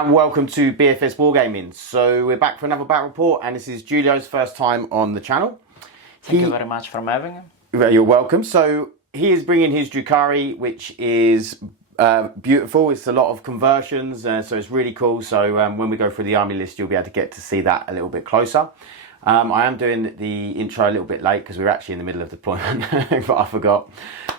and welcome to BFS Wargaming. So we're back for another battle report, and this is Giulio's first time on the channel. Thank you very much for having me. You're welcome. So he is bringing his Drukhari, which is beautiful. It's a lot of conversions, so it's really cool. So when we go through the army list, you'll be able to get to see that a little bit closer. I am doing the intro a little bit late because we're actually in the middle of deployment, but I forgot.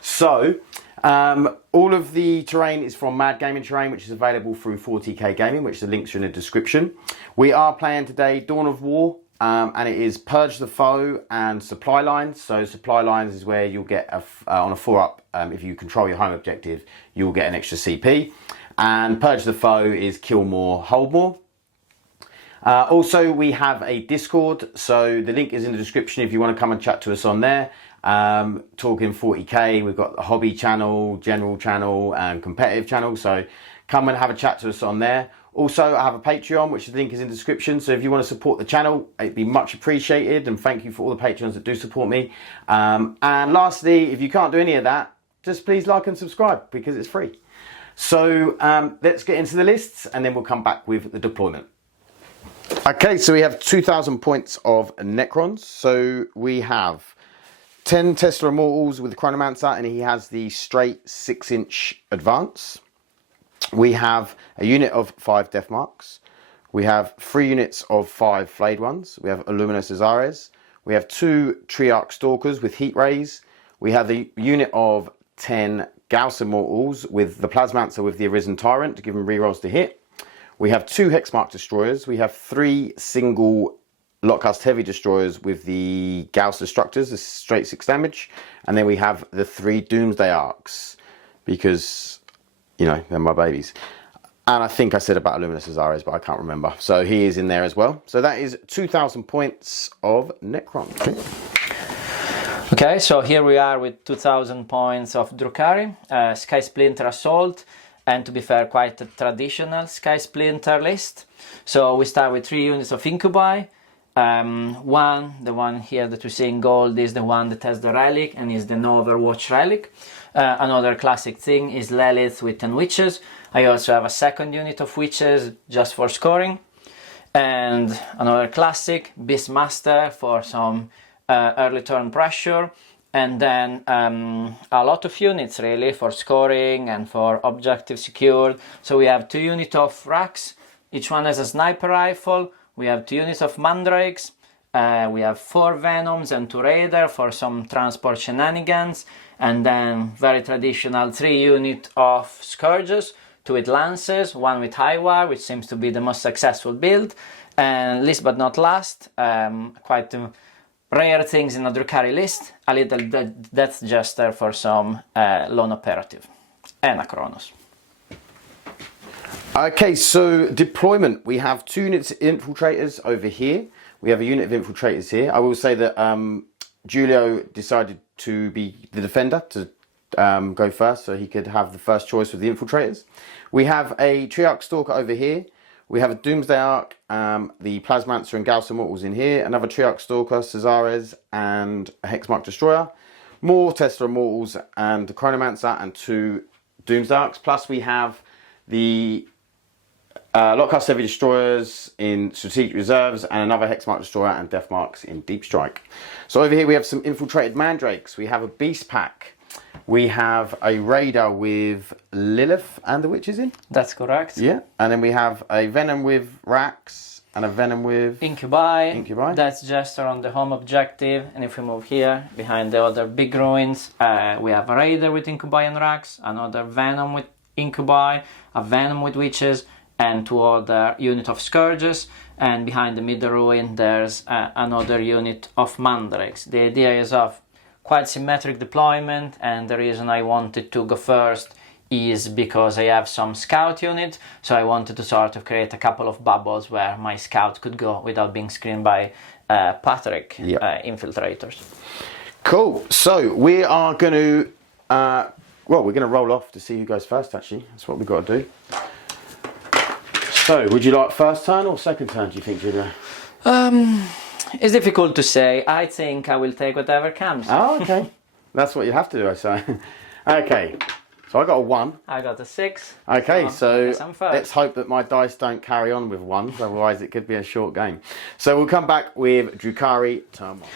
So all of the terrain is from Mad Gaming Terrain, which is available through 40k Gaming, which the links are in the description. We are playing today Dawn of War, and it is Purge the Foe and Supply Lines. So Supply Lines is where you'll get, on a 4-up, if you control your home objective, you'll get an extra CP. And Purge the Foe is Kill More, Hold More. Also, we have a Discord, so the link is in the description if you want to come and chat to us on there. Talking 40k, we've got a hobby channel, general channel, and competitive channel, so come and have a chat to us on there. Also, I have a Patreon, which the link is in the description, so if you want to support the channel, it'd be much appreciated, and thank you for all the patrons that do support me. And lastly, if you can't do any of that, just please like and subscribe, because it's free. So let's get into the lists, and then we'll come back with the deployment. Okay, so we have 2,000 points of Necrons. So we have 10 Tesla Immortals with the Chronomancer, and he has the straight 6-inch advance. We have a unit of 5 Death Marks. We have 3 units of 5 Flayed Ones. We have Luminous Azares. We have 2 Triarch Stalkers with Heat Rays. We have the unit of 10 Gauss Immortals with the Plasmancer with the Arisen Tyrant to give them rerolls to hit. We have 2 Hexmark Destroyers. We have 3 single Lockcast Heavy Destroyers with the Gauss Destructors, the straight 6 damage. And then we have the 3 Doomsday Arcs, because, you know, they're my babies. And I think I said about Luminous Azares, but I can't remember. So he is in there as well. So that is 2,000 points of Necron. Okay, so here we are with 2,000 points of Drukhari, Skysplinter Assault. And to be fair, quite a traditional Skysplinter list. So we start with 3 units of Incubi. The one here that we see in gold is the one that has the relic and is the no Overwatch relic. Another classic thing is Lelith with 10 witches. I also have a second unit of witches just for scoring. And another classic, Beastmaster for some early turn pressure. And then a lot of units really for scoring and for objective secured. So we have 2 units of Wracks, each one has a sniper rifle. We have 2 units of Mandrakes. We have 4 Venoms and 2 Raider for some transport shenanigans. And then very traditional 3 units of Scourges, 2 with Lances, 1 with Highwire, which seems to be the most successful build. And last but not last, quite rare things in a Drukhari list, a little Death Jester for some lone operative, and a Kronos. Okay, so deployment. We have 2 units of Infiltrators over here. We have a unit of Infiltrators here. I will say that Giulio decided to be the defender, to go first, so he could have the first choice with the Infiltrators. We have a Triarch Stalker over here. We have a Doomsday Arc, the Plasmancer and Gauss Immortals in here, another Triarch Stalker, Cesares, and a Hexmark Destroyer, more Tesla Immortals and the Chronomancer, and 2 Doomsday Arcs. Plus we have the Lockcast Heavy Destroyers in Strategic Reserves, and another Hexmark Destroyer and Death Marks in Deep Strike. So over here we have some Infiltrated Mandrakes. We have a Beast Pack. We have a Raider with Lelith and the Witches in. That's correct. Yeah, and then we have a Venom with Wracks and a Venom with Incubi. That's Jester on the home objective. And if we move here, behind the other big ruins, we have a Raider with Incubi and Wracks, another Venom with Incubi, a Venom with Witches, and 2 other unit of Scourges. And behind the middle ruin, there's another unit of Mandrakes. The idea is of quite symmetric deployment, and the reason I wanted to go first is because I have some scout unit, so I wanted to sort of create a couple of bubbles where my scout could go without being screened by Patrick infiltrators. Cool. So we are going to, well, we're going to roll off to see who goes first. Actually, that's what we've got to do. So, would you like first turn or second turn? Do you think, Julia? It's difficult to say. I think I will take whatever comes. Oh, okay. That's what you have to do, I say. Okay. So I got a 1. I got a 6. Okay, so yes, I'm first. let's hope that my dice don't carry on with 1s, otherwise it could be a short game. So we'll come back with Drukhari turn 1.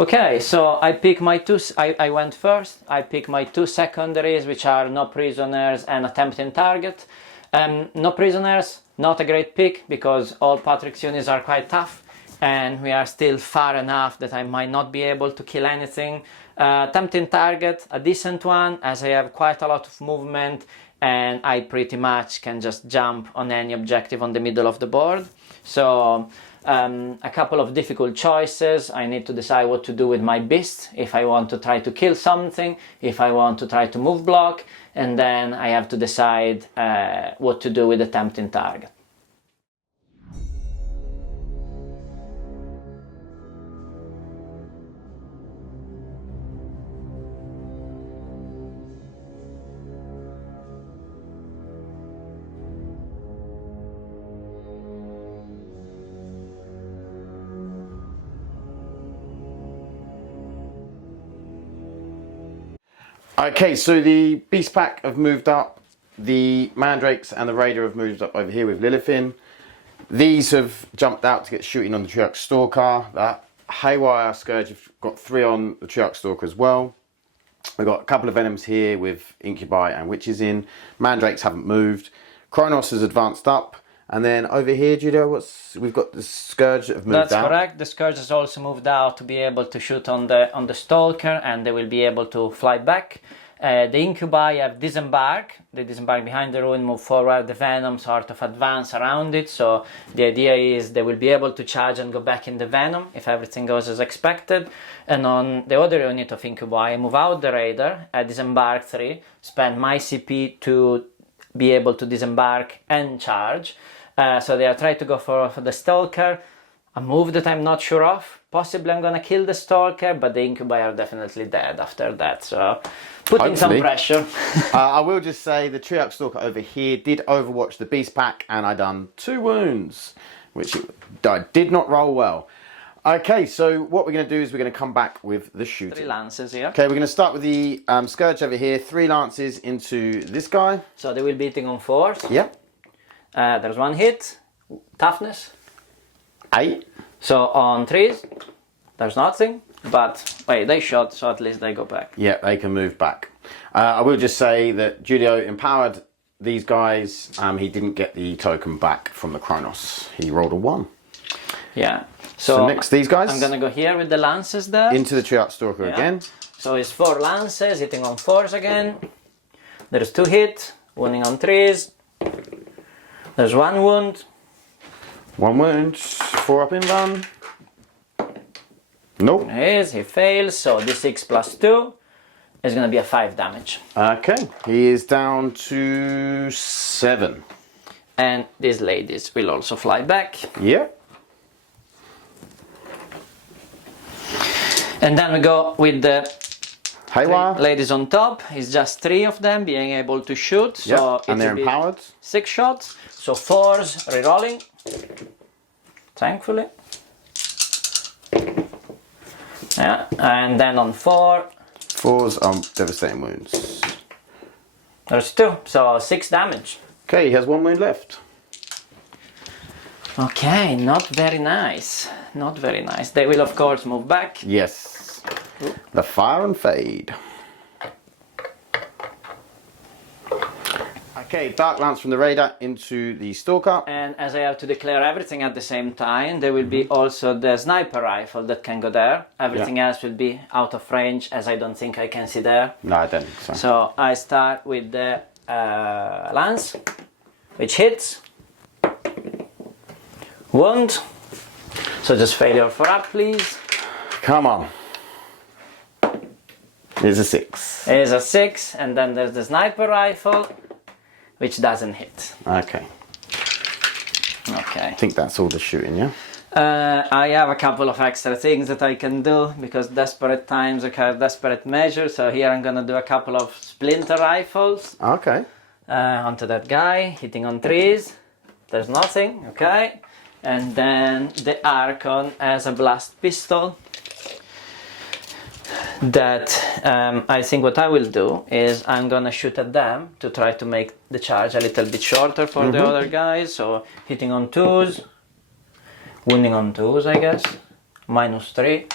Okay, so I pick my two. I went first. I pick my 2 secondaries, which are No Prisoners and Attempting Target. No Prisoners, not a great pick because all Patrick's units are quite tough, and we are still far enough that I might not be able to kill anything. Tempting Target, a decent one, as I have quite a lot of movement and I pretty much can just jump on any objective on the middle of the board. So a couple of difficult choices. I need to decide what to do with my beast, if I want to try to kill something, if I want to try to move block, and then I have to decide what to do with the Tempting Target. Okay, so the Beast Pack have moved up. The Mandrakes and the Raider have moved up over here with Lelith. These have jumped out to get shooting on the Triarch Stalker. That Haywire Scourge have got 3 on the Triarch Stalker as well. We've got a couple of Venoms here with Incubi and Witches in. Mandrakes haven't moved. Kronos has advanced up. And then over here, Judo, we've got the Scourge that have moved out. That's correct. The Scourge has also moved out to be able to shoot on the Stalker, and they will be able to fly back. The Incubi have disembark. They disembark behind the ruin, move forward. The Venom sort of advance around it. So the idea is they will be able to charge and go back in the Venom if everything goes as expected. And on the other unit of Incubi, I move out the Raider at disembark 3, spend my CP to be able to disembark and charge. So they are trying to go for the Stalker, a move that I'm not sure of. Possibly I'm gonna kill the Stalker, but the Incubi are definitely dead after that, so putting some pressure. I will just say the Triarch Stalker over here did overwatch the Beast Pack, and I done 2 wounds, which I did not roll well. Okay, so what we're going to do is we're going to come back with the shooting. 3 lances here. Okay, we're going to start with the Scourge over here. 3 lances into this guy. So they will be hitting on 4s. Yep. There's 1 hit. Toughness. 8. So on 3s, there's nothing. But wait, they shot, so at least they go back. Yeah, they can move back. I will just say that Julio empowered these guys. He didn't get the token back from the Kronos. He rolled a 1. Yeah. So next, these guys. I'm gonna go here with the lances there. Into the Triarch Stalker again. So it's 4 lances, hitting on 4s again. There's 2 hit, wounding on 3s. There's 1 wound. 1 wound, 4 up in run. Nope. He fails, so d6 plus 2 is gonna be a 5 damage. Okay, he is down to 7. And these ladies will also fly back. Yep. And then we go with the Haywire. ladies on top. It's just 3 of them being able to shoot. So yep. And they're empowered. 6 shots. So 4s rerolling. Thankfully. Yeah. And then on 4. 4s are devastating wounds. There's 2. So 6 damage. Okay, he has 1 wound left. Okay, not very nice. Not very nice. They will of course move back. Yes. The fire and fade. Okay, Dark Lance from the Raider into the Stalker. And as I have to declare everything at the same time, there will be also the Sniper Rifle that can go there. Everything else will be out of range, as I don't think I can see there. No, I don't think so. So I start with the Lance, which hits. Wound. So just failure for up, please. Come on. It's a 6. It's a 6, and then there's the Sniper Rifle, which doesn't hit. Okay. Okay. I think that's all the shooting, yeah? I have a couple of extra things that I can do, because desperate times require desperate measures. So here I'm gonna do a couple of Splinter Rifles. Okay. Onto that guy, hitting on 3s. There's nothing, okay. And then the Archon as a blast pistol. that I think what I will do is I'm gonna shoot at them to try to make the charge a little bit shorter for the other guys. So hitting on 2s, wounding on 2s, I guess. -3.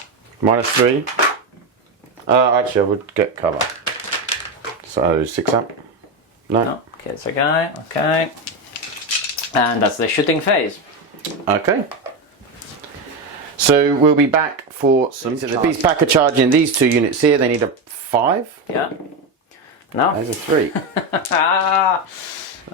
-3. Actually, I would get cover. So 6 up. No. Kills a guy. Okay. And that's the shooting phase. Okay. So we'll be back for some. So the beast pack are charging these 2 units here. They need a 5. Yeah. No. There's a 3.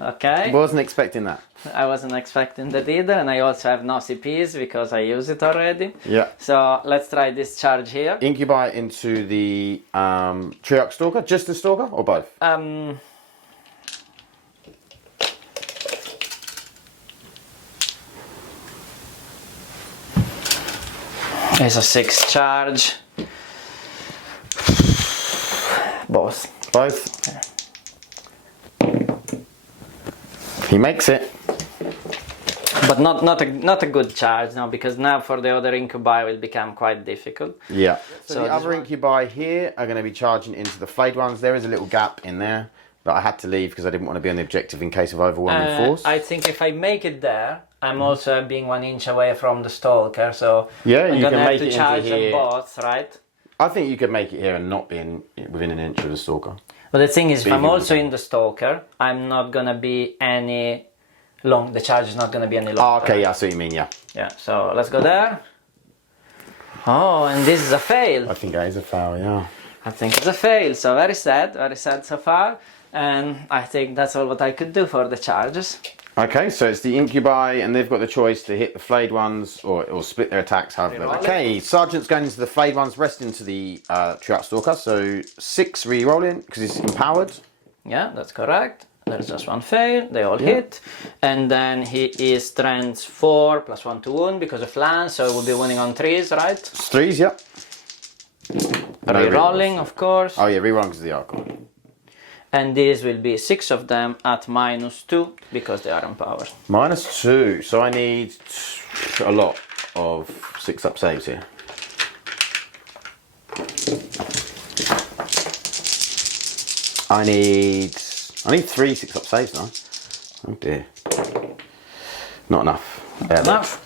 Okay. Wasn't expecting that. I wasn't expecting that either, and I also have no CPs because I use it already. Yeah. So let's try this charge here. Incubi into the Triarch Stalker. Just the Stalker or both? It's a 6 charge. Both. Both. He makes it. But not a good charge now, because now for the other Incubi will become quite difficult. Yeah. So the this other one- Incubi here are going to be charging into the flayed ones. There is a little gap in there, but I had to leave because I didn't want to be on the objective in case of overwhelming force. I think if I make it there, I'm also being 1 inch away from the Stalker, so Yeah, I'm you gonna can have make to it into charge them here. both, right? I think you could make it here and not be within an inch of the Stalker. But the thing is, if I'm Big also in the Stalker, I'm not gonna be any long. The charge is not gonna be any Oh, longer. okay, yeah, I see what you mean, yeah. Yeah. So let's go there. Oh, and this is a fail. I think that is a foul, yeah. I think it's a fail. So very sad so far. And I think that's all what I could do for the charges. Okay, so it's the Incubi, and they've got the choice to hit the flayed ones or split their attacks, however they like. Okay, Sergeant's going into the flayed ones, rest into the Triarch Stalker, so 6 re-rolling because it's empowered. Yeah, that's correct. There's just 1 fail, they all hit. And then he is strength 4 plus 1 to wound because of lance, so it will be winning on 3s, right? It's 3s, yep. No Re-rolling, of course. Oh yeah, re-rolling because of the Archon. And these will be 6 of them at -2 because they are empowered. -2, so I need a lot of 6-up saves here. I need 3 6-up saves now. Oh dear. Not enough. Enough.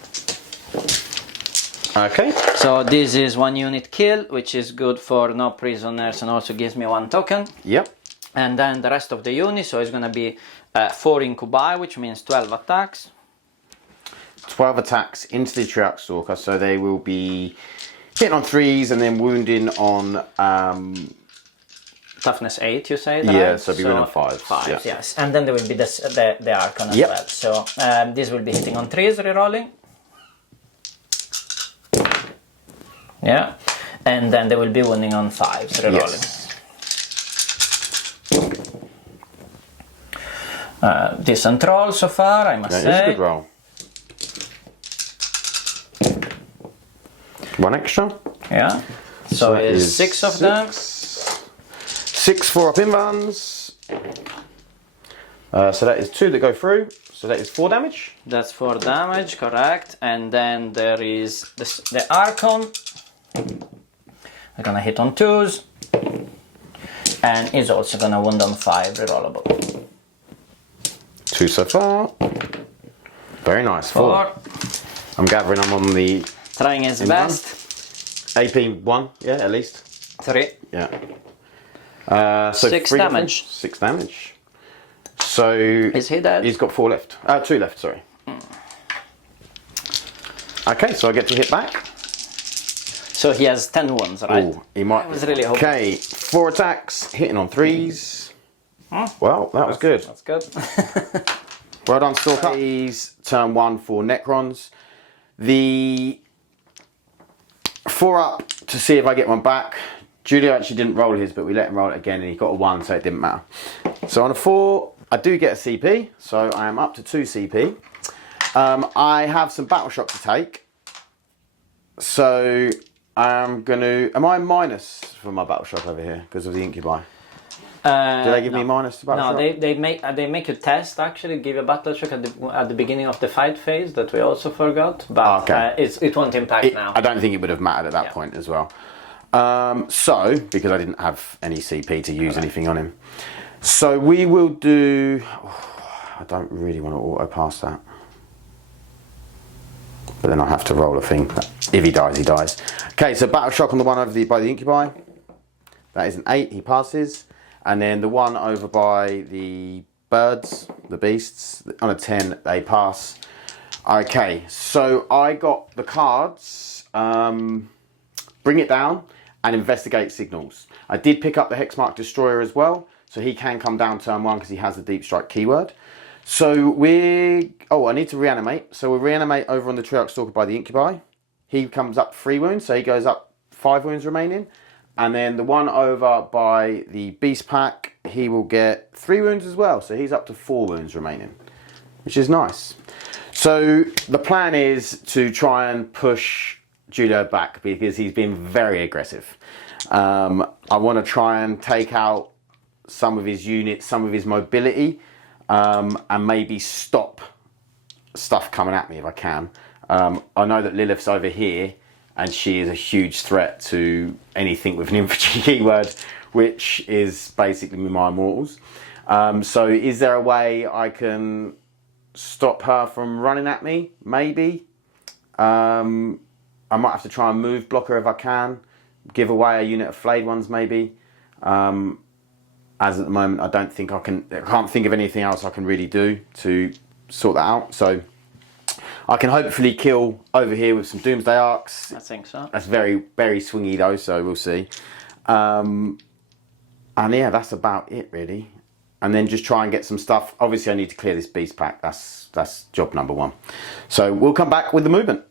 Okay. So this is 1 unit kill, which is good for no prisoners and also gives me 1 token. Yep. And then the rest of the unit, so it's gonna be 4 Incubi, which means 12 attacks. 12 attacks into the Triarch Stalker, so they will be hitting on 3s and then wounding on Toughness 8, you say? yeah, right? so be wounding on 5s. 5, yeah. yes. And then there will be the Archon as Yep. well. So this will be hitting on 3s, rerolling. Yeah. And then they will be wounding on 5s, rerolling. Yes. Decent roll so far, I must That say. is a good roll. 1 extra. Yeah. So that it's is 6 of them. 6 4-up inruns. So that is 2 that go through. So that is 4 damage. That's 4 damage, correct. And then there is the Archon. We're gonna hit on 2s. And is also gonna wound on 5, rerollable. 2 so far. Very nice. 4. I'm gathering I'm on the Trying his In best. AP 1, yeah, at least. 3. Yeah. So 6 3 damage. 6 damage. So Is he dead? he's got 4 left. 2 left, sorry. Okay, so I get to hit back. So he has 10 wounds, right? Ooh, he might. I was really hoping. Okay, 4 attacks, hitting on 3s. Well, that was good. That's good. Well done, Stalker. He's turn 1 for Necrons. The 4-up to see if I get one back. Julio actually didn't roll his, but we let him roll it again and he got a 1, so it didn't matter. So on a 4, I do get a CP, so I am up to 2 CP. I have some battle shock to take. So I'm going to... Am I minus for my battle shock over here because of the Incubi? Do they give me minus to battle shock? No, they make you test, actually, give a battle shock at the beginning of the fight phase that we also forgot, but Okay. it won't impact now. I don't think it would have mattered at that point as well. So, because I didn't have any CP to use anything on him. So we will do... I don't really want to auto pass that. But then I have to roll a thing. If he dies, he dies. Okay, so Battle Shock on the one over by the Incubi. That is an 8, he passes. And then the one over by the birds, the beasts, on a 10, they pass. Okay, so I got the cards, Bring It Down and Investigate Signals. I did pick up the Hexmark Destroyer as well, so he can come down turn 1 because he has the Deep Strike keyword. So I need to reanimate. So we'll reanimate over on the Triarch Stalker by the Incubi. He comes up 3 wounds, so he goes up 5 wounds remaining. And then the one over by the Beast Pack, he will get 3 wounds as well, so he's up to 4 wounds remaining, which is nice. So the plan is to try and push Julio back because he's been very aggressive. I want to try and take out some of his units, some of his mobility, and maybe stop stuff coming at me if I can. I know that Lelith's over here and she is a huge threat to anything with an infantry keyword, which is basically my Immortals. So is there a way I can stop her from running at me? Maybe. I might have to try and move block her if I can. Give away a unit of flayed ones maybe. As at the moment I don't think I can't think of anything else I can really do to sort that out. So I can hopefully kill over here with some Doomsday Arcs. I think so. That's very, very swingy though, so we'll see. And yeah, that's about it really. And then just try and get some stuff. Obviously I need to clear this Beast Pack. That's job number 1. So we'll come back with the movement.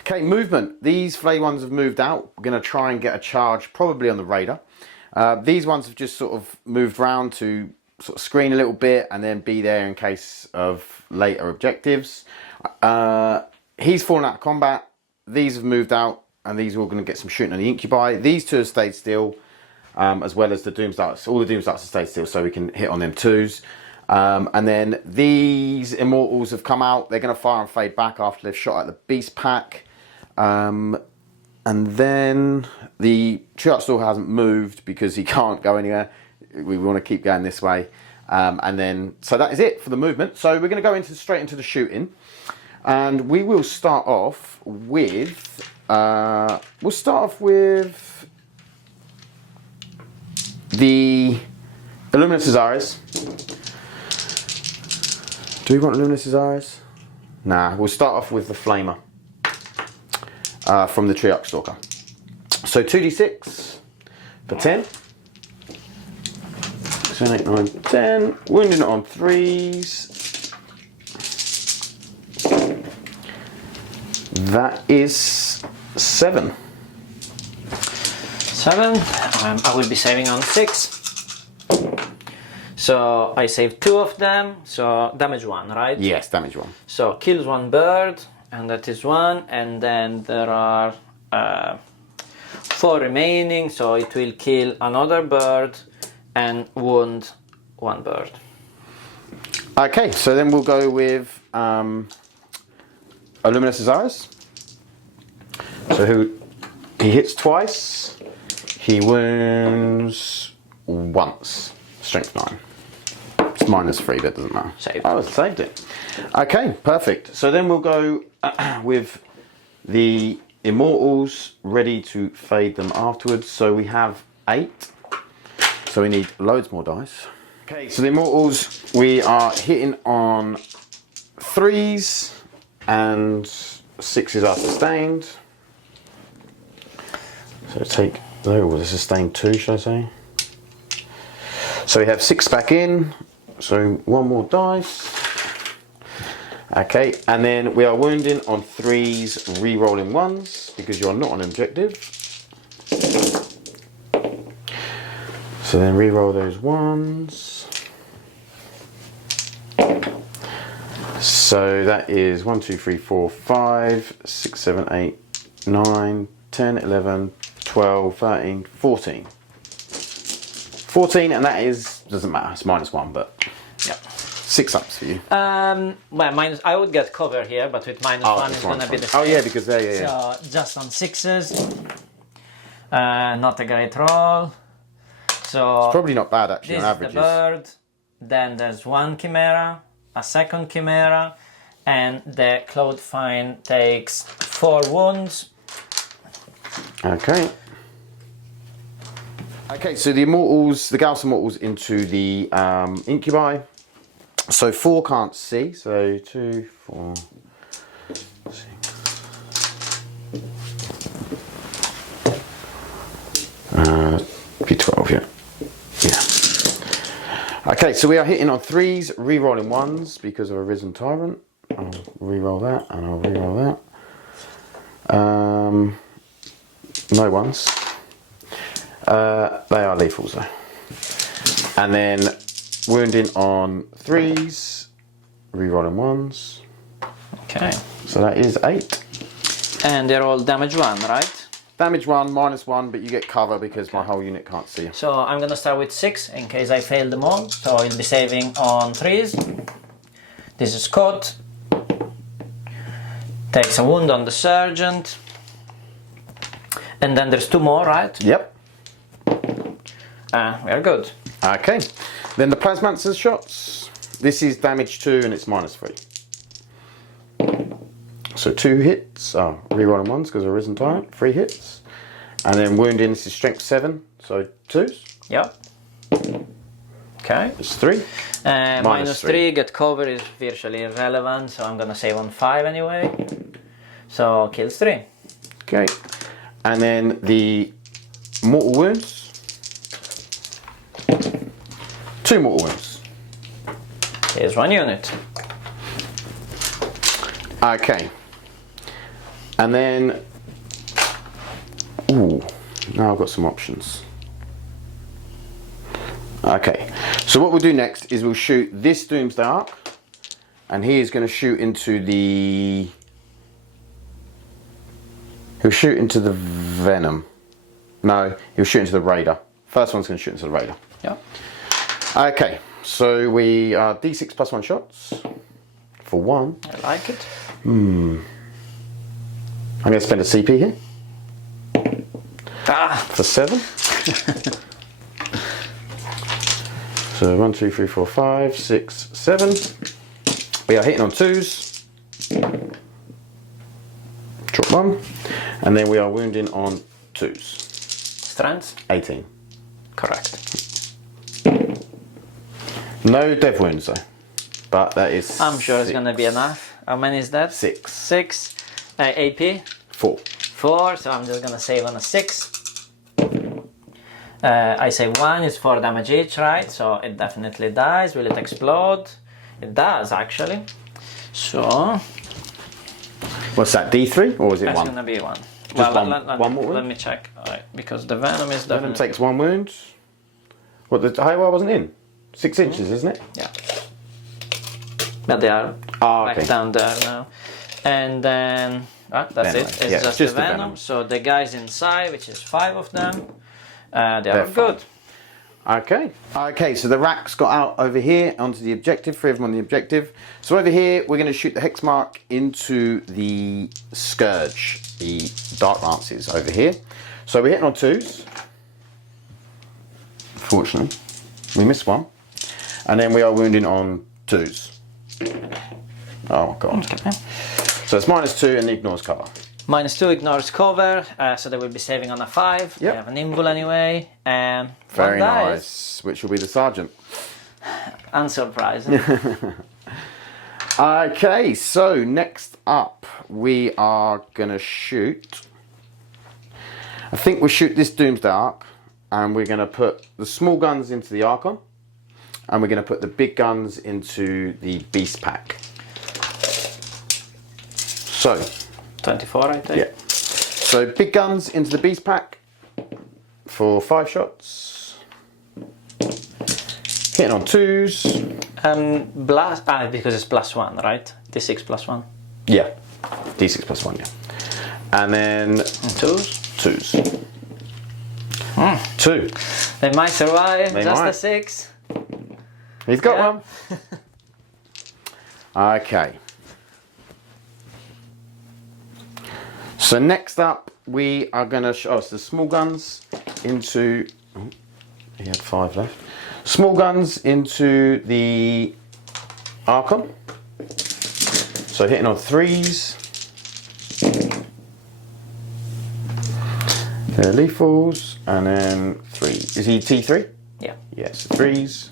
Okay, movement. These flayed ones have moved out. We're going to try and get a charge probably on the Raider. These ones have just sort of moved round to sort of screen a little bit and then be there in case of later objectives. He's fallen out of combat. These have moved out and these are all going to get some shooting on the Incubi. These 2 have stayed still, as well as the Doomsdarts. All the Doomsdarts have stayed still so we can hit on them 2s. And then these Immortals have come out. They're going to fire and fade back after they've shot at the Beast Pack. And then the Triarch Stalker hasn't moved because he can't go anywhere. We want to keep going this way. And then, so that is it for the movement. So we're going to go straight into the shooting. And we will start off with, the Illuminous Azaris. Do we want Illuminous Azaris? Nah, we'll start off with the Flamer. From the Triarch Stalker. So 2d6 for 10. 7, 8, 9, 10. Wounding it on 3s. That is 7. 7. I will be saving on 6. So I saved 2 of them. So damage 1, right? Yes, damage 1. So kills 1 bird. And that is 1, and then there are 4 remaining, so it will kill another bird and wound 1 bird. Okay, so then we'll go with Illuminous Azaris. So he hits twice, he wounds once, strength 9. It's -3, but it doesn't matter. Saved. Oh, I saved it. Okay, perfect. So then we'll go with the Immortals, ready to fade them afterwards. So we have 8. So we need loads more dice. Okay, so the Immortals, we are hitting on 3s and 6s are sustained. So take, oh, the sustained 2, should I say? So we have 6 back in. So 1 more dice. Okay, and then we are wounding on 3s, re-rolling 1s, because you're not on objective. So then re-roll those 1s. So that is 1, 2, 3, 4, 5, 6, 7, 8, 9, 10, 11, 12, 13, 14. 14, and that is, doesn't matter, it's -1, but yeah. 6 ups for you. Well, minus, I would get cover here, but with -1 it's gonna be the same. Oh yeah, because there, yeah. So just on 6s, not a great roll. So It's probably not bad actually this on is the averages. bird, then there's one Khymera, a second Khymera, and the Clawed Fiend takes 4 wounds. Okay. Okay, so the Immortals, the Gauss Immortals into the Incubi. So 4 can't see, so 2, 4, 6. Be 12, yeah. Yeah. Okay, so we are hitting on 3s, re-rolling 1s because of a Risen Tyrant. I'll re-roll that, and I'll re-roll that. No 1s. They are lethals though. And then wounding on 3s, re-rolling 1s. Okay. So that is 8. And they're all damage 1, right? Damage 1, -1, but you get cover because my whole unit can't see you. So I'm gonna start with 6 in case I fail them all. So I'll be saving on 3s. This is Scott. Takes a wound on the Sergeant. And then there's 2 more, right? Yep. We are good. Okay. Then the Plasmancer's shots. This is damage 2 and it's -3. So 2 hits. Oh, re-rolling 1s because of Risen Tyrant. 3 hits. And then wounding, this is strength 7. So 2s. Yep. Okay. It's 3. -3, get cover is virtually irrelevant, so I'm gonna save on 5 anyway. So kills 3. Okay. And then the Mortal Wounds. 2 Mortal Wounds. Here's 1 unit. Okay. And then, ooh, now I've got some options. Okay, so what we'll do next is we'll shoot this Doomsday Ark, and he is going to shoot into the, he'll shoot into the Venom. No, he'll shoot into the Raider. First one's going to shoot into the Raider. Yeah. Okay, so we are D6 +1 shots for 1. I like it. I'm going to spend a CP here. Ah! For 7. So 1, 2, 3, 4, 5, 6, 7. We are hitting on 2s. Drop 1. And then we are wounding on 2s. Strength? 18. Correct. No dev wounds though. But that is I'm sure it's 6. gonna be enough. How many is that? 6. 6. AP? 4. 4, so I'm just gonna save on a 6. I say 1 is 4 damage each, right? So it definitely dies. Will it explode? It does actually. So What's that, D3 or is it that's 1? gonna be 1. Just Well, one more wound? let me check. Alright, because the Venom is Venom definitely... takes 1 wound. What, the high wall wasn't in? 6 inches, isn't it? Yeah. But they are Okay. back down there now. And then that's Anyway, it. It's yeah, just just the the Venom. Venom. So the guys inside, which is 5 of them, they are They're good. Okay. Okay, so the Wracks got out over here onto the objective, 3 of them on the objective. So over here, we're going to shoot the Hex Mark into the Scourge, the Dark Lances over here. So we're hitting on 2s. Fortunately, we missed 1. And then we are wounding on 2s. Oh, God. Okay. So it's -2 and ignores cover. -2 ignores cover, so they will be saving on a 5. Yep. They have a nimble anyway. And Very 1 dies. nice. Which will be the Sergeant. Unsurprising. Okay, so next up we are gonna shoot. I think we'll shoot this Doomsday Ark, and we're gonna put the small guns into the Archon, and we're gonna put the big guns into the Beast Pack. So 24, I think. yeah. So big guns into the beast pack for 5 shots. Hitting on 2s. Blast. Because it's +1, right? D6 +1. Yeah. D6 +1, yeah. And then 2s. 2s. 2. They might survive. They just might. a 6. He's got Yeah. one. Okay. So next up, we are going to show the small guns into. Oh, he had 5 left. Small guns into the Archon. So hitting on 3s. They're lethals, and then 3. Is he T3? Yeah. Yes, 3s.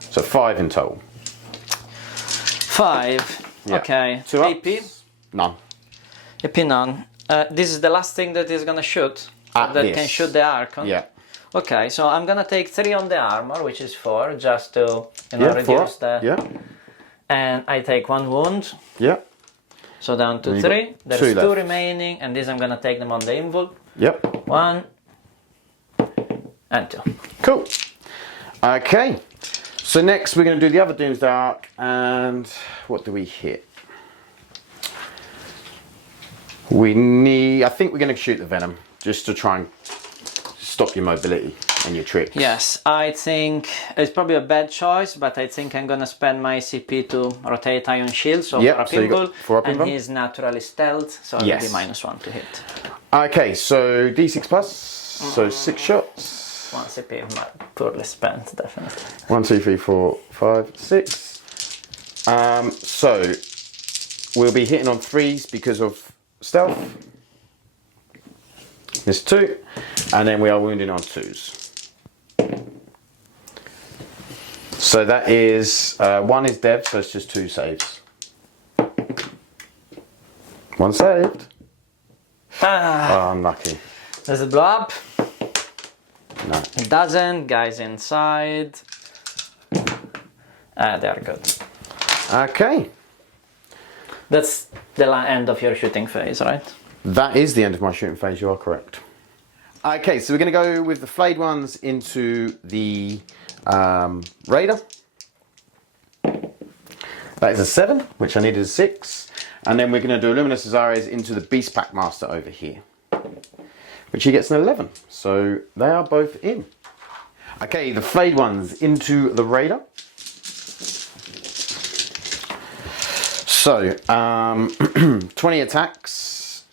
So 5 in total. 5. Yeah. Okay. 2 ups. AP. None. AP none. This is the last thing that is gonna shoot. At that this. can shoot the Archon. Yeah. Okay, so I'm gonna take 3 on the armor, which is 4, just to Yeah, 4 reduce up. the. Yeah. And I take 1 wound, Yeah. so down to And you 3. got There's 2 2 left. remaining, and this I'm gonna take them on the invul. Yep. 1 and 2. Cool. Okay. So next we're going to do the other Doomsday Arc, and what do we hit? We need. I think we're going to shoot the Venom just to try and stop your mobility and your tricks. Yes, I think it's probably a bad choice, but I think I'm gonna spend my CP to rotate Ion Shield, so Yep, for up so you got invul, 4 up and invul. he's naturally stealth, so Yes. it'll be -1 to hit. Okay. So D6 plus. So 6 shots. 1 CP, poorly spent, definitely. 1, 2, 3, 4, 5, 6. So we'll be hitting on 3s because of stealth. There's 2, and then we are wounding on 2s. So that is 1 is dev, so it's just 2 saves. 1 saved. Oh, unlucky. Does it blow up? No. It doesn't. Guys inside. They are good. Okay. That's the end of your shooting phase, right? That is the end of my shooting phase, you are correct. Okay, so we're going to go with the flayed ones into the Raider. That is a 7, which I needed a 6. And then we're going to do Luminous Azares into the Beast Pack Master over here, which he gets an 11. So they are both in. Okay, the flayed ones into the Raider. So, 20 attacks.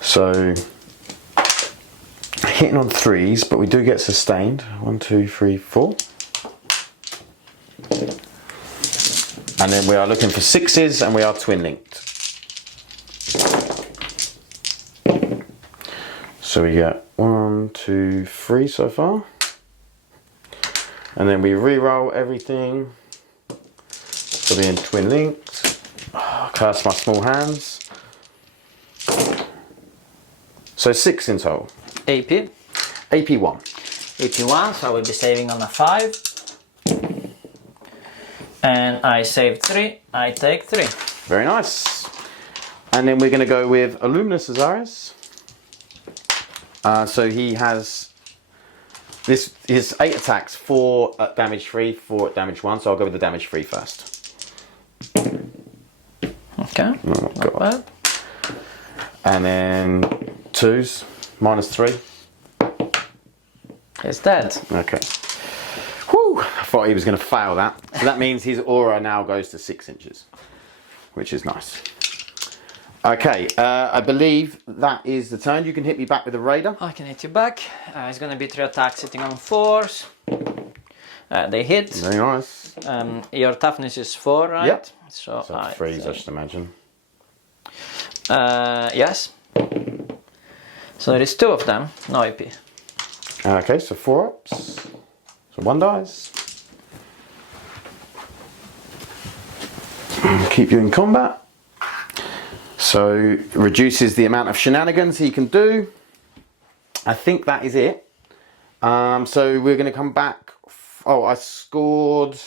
So, hitting on 3s, but we do get sustained. 1, 2, 3, 4. And then we are looking for 6s, and we are twin linked. So we get 1, 2, 3 so far. And then we re-roll everything for being twin linked. Oh, curse my small hands. So 6 in total. AP. AP1. AP1, so I will be saving on a 5. And I save 3, I take 3. Very nice. And then we're going to go with a Luminous Azares. So he has this is 8 attacks, 4 at damage 3, 4 at damage 1. So I'll go with the damage 3 first. Okay, Oh, not God. bad. And then 2s, -3. He's dead. Okay. Whew, I thought he was going to fail that. So that means his aura now goes to 6 inches, which is nice. Okay, I believe that is the turn. You can hit me back with the Raider. I can hit you back. It's gonna be 3 attacks sitting on 4s. They hit. Very nice. Your toughness is 4, right? Yep. So So I 3s, I should imagine. yes. So there is 2 of them, no AP. Okay, so 4 ups. So 1 dies. Keep you in combat. So reduces the amount of shenanigans he can do. I think that is it. So we're going to come back. Oh, I scored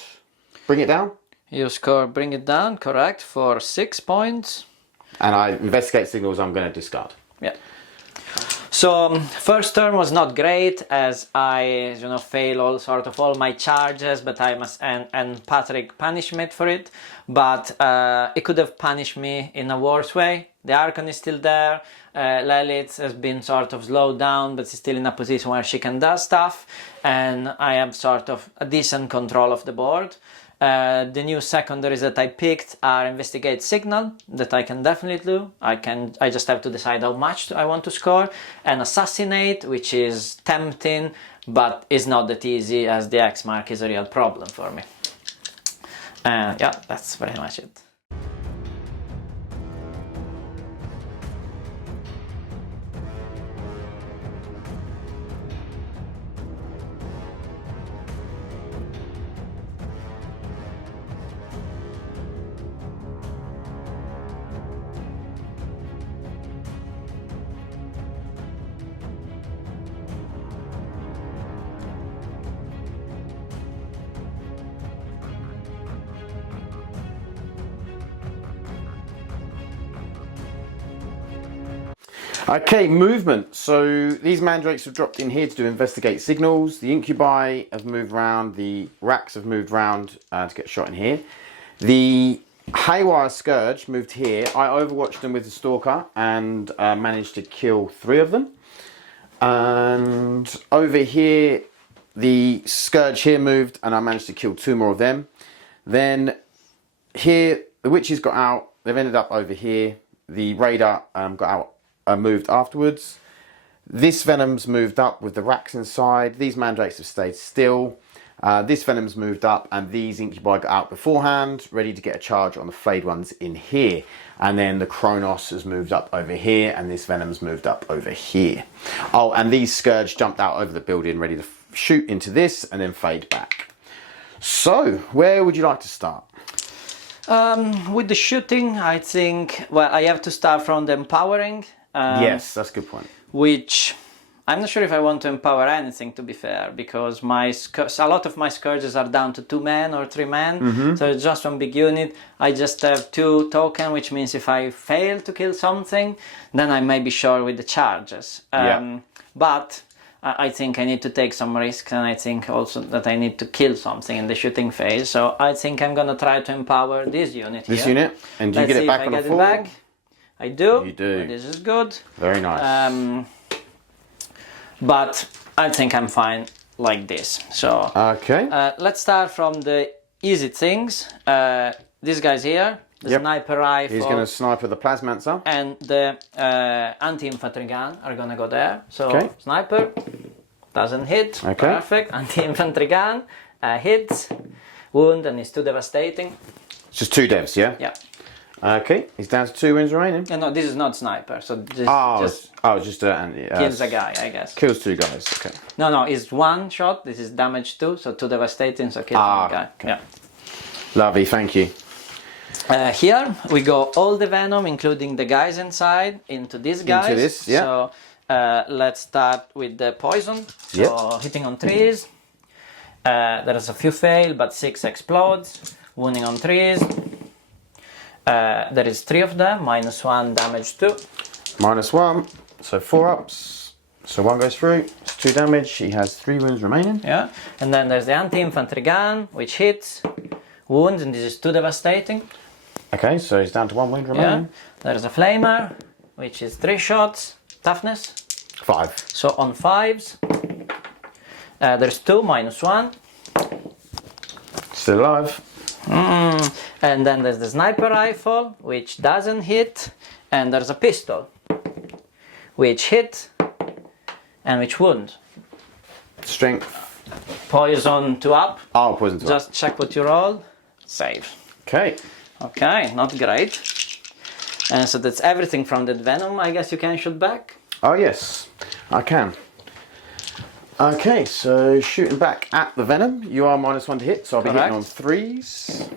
bring it down. You score bring it down, correct, for 6 points. And I investigate signals I'm going to discard. Yeah. So first turn was not great as I, fail all my charges, but I must and Patrick punished me for it. But it could have punished me in a worse way. The Archon is still there. Lelith has been sort of slowed down, but is still in a position where she can do stuff, and I have sort of a decent control of the board. The new secondaries that I picked are Investigate Signal, that I can definitely do. I just have to decide how much I want to score, and Assassinate, which is tempting, but is not that easy as the X mark is a real problem for me. Yeah, that's pretty much it. Okay, movement. So these mandrakes have dropped in here to do investigate signals. The incubi have moved around. The Wracks have moved around to get shot in here. The Haywire Scourge moved here. I overwatched them with the Stalker and managed to kill 3 of them. And over here, the Scourge here moved and I managed to kill 2 more of them. Then here, the Witches got out. They've ended up over here. The Raider got out. Moved afterwards. This Venom's moved up with the Wracks inside. These mandrakes have stayed still. This Venom's moved up, and these Incubi got out beforehand, ready to get a charge on the flayed ones in here. And then the Kronos has moved up over here, and this Venom's moved up over here. Oh, and these Scourge jumped out over the building, ready to shoot into this and then fade back. So, where would you like to start? With the shooting, I think, well, I have to start from the empowering. Yes, that's a good point. Which I'm not sure if I want to empower anything, to be fair, because a lot of my Scourges are down to 2 men or 3 men, so it's just one big unit. I just have 2 tokens, which means if I fail to kill something, then I may be sure with the charges. But I think I need to take some risks, and I think also that I need to kill something in the shooting phase. So I think I'm gonna try to empower this unit here. This unit? And do you get it back on the floor? Back. I do. You do. This is good. Very nice. But I think I'm fine like this. So okay. Let's start from the easy things. This guy's here. The sniper rifle. He's going to sniper the Plasmancer. And the anti-infantry gun are going to go there. So sniper doesn't hit. Okay. Perfect. Anti-infantry gun hits. Wound, and it's too devastating. It's just 2 devs, yeah? Yeah. Okay, he's down to 2 wins remaining. No, this is not sniper, so this just kills a guy, I guess. Kills 2 guys, okay. No, it's 1 shot, this is damage 2, so 2 devastating, so kills 1 guy. Okay. Yeah. Lovely, thank you. Here we go all the venom, including the guys inside, into these guys. Into this, yeah. So let's start with the poison. So hitting on 3s. There's a few fail, but 6 explodes. Wounding on 3s. There is 3 of them, -1, damage 2. -1, so 4 ups. So 1 goes through, it's 2 damage, he has 3 wounds remaining. Yeah, and then there's the anti-infantry gun, which hits, wounds, and this is 2 devastating. Okay, so he's down to 1 wound remaining. Yeah, there's a flamer, which is 3 shots, toughness. 5. So on 5s, there's 2, -1. Still alive. And then there's the sniper rifle, which doesn't hit, and there's a pistol, which hit and which wound. Strength. Poison 2 up. Oh, poison 2 up. Just check what you roll. Save. Okay. Okay, not great. And so that's everything from that venom. I guess you can shoot back. Oh yes, I can. Okay, so shooting back at the venom, you are -1 to hit, so I'll be hitting on 3s.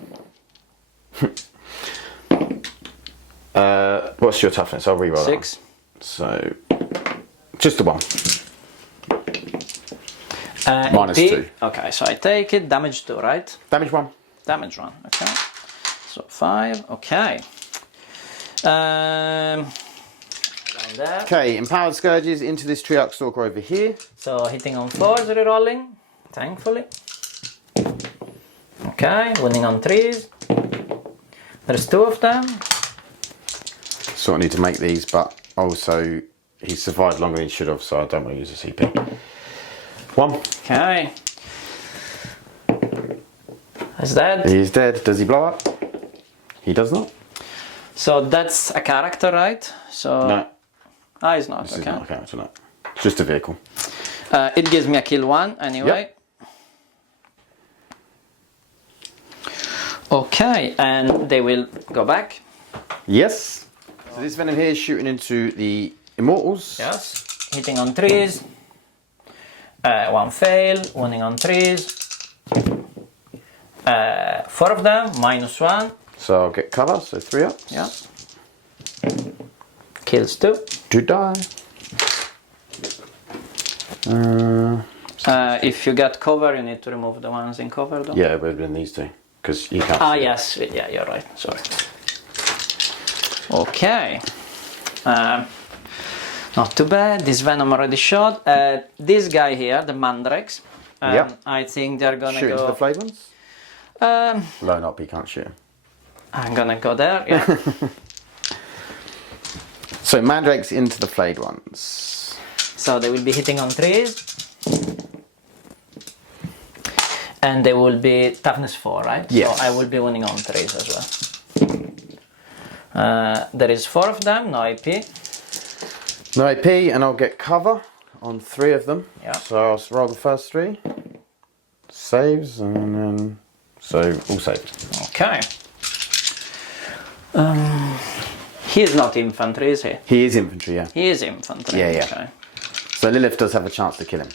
What's your toughness? I'll reroll 6. that. So, just the 1. -2. Okay, so I take it. Damage 2, right? Damage 1. damage run. Okay, so 5. Okay. Down there. Okay, Empowered Scourges into this Triarch Stalker over here. So hitting on 4s, rerolling, thankfully. Okay, winning on 3s. There's 2 of them. Sort of need to make these, but also he survived longer than he should have, so I don't want to use a CP. 1. Okay. He's dead. He is dead. Does he blow up? He does not. So that's a character, right? So No. Ah, he's not. This is Okay. not a character, no. It's just a vehicle. It gives me a kill 1 anyway. Yep. Okay, and they will go back. Yes. So this Venom here is shooting into the Immortals. Yes. Hitting on 3s. 1 fail. Winning on 3s. 4 of them. -1. So I'll get cover, so 3 up. Yeah. Kills 2. To die. If you get cover, you need to remove the ones in cover though. Yeah, it would have been these 2. Because you can't Ah, see it. yes. Yeah, you're right. Sorry. Okay. Not too bad. This Venom already shot. This guy here, the Mandrakes. Yep. I think they're gonna Shoot into the go. flayed ones? Um, Line up, you can't shoot him. I'm gonna go there. Yeah. So Mandrakes into the flayed ones. So they will be hitting on 3s. And they will be toughness 4, right? Yes. So I will be winning on 3s as well. There is 4 of them, no AP. No AP, and I'll get cover on 3 of them. Yeah. So I'll roll the first 3. Saves, and then... So, all saved. Okay. He is not infantry, is he? He is infantry, yeah. He is infantry. Yeah, yeah. Okay. So Lelith does have a chance to kill him.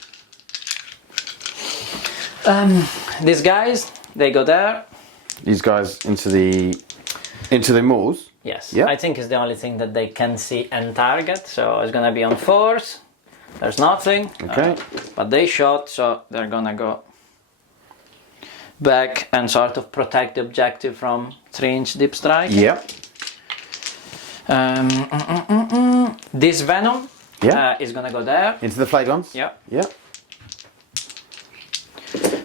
These guys, they go there. These guys into the Moors. Yes. Yeah. I think it's the only thing that they can see and target. So it's gonna be on 4s. There's nothing. Okay. But they shot, so they're gonna go back and sort of protect the objective from 3-inch deep strike. Yeah. This Venom Yeah. is gonna go there. Into the flayed ones. Yeah. Yeah.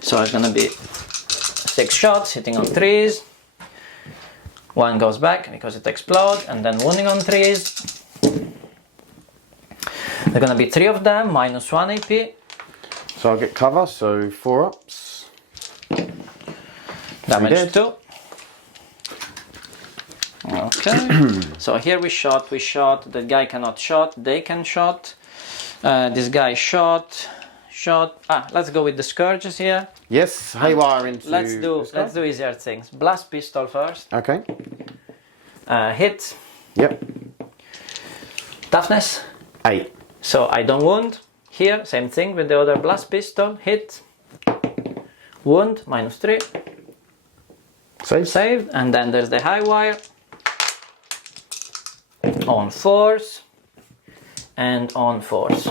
So it's gonna be 6 shots, hitting on 3s. 1 goes back because it explodes, and then wounding on 3s. There are gonna be 3 of them, -1 AP. So I'll get cover, so 4 ups. Damage dead. 2. Okay. So here we shot, that guy cannot shot, they can shot. This guy shot. Let's go with the Scourges here. Yes, Haywire into... Let's do this guy. easier things. Blast Pistol first. Okay. Hit. Yep. Toughness. 8. So I don't wound. Here, same thing with the other Blast Pistol. Hit. Wound, -3. Save. Saved. And then there's the High Wire. On 4s. And on 4s.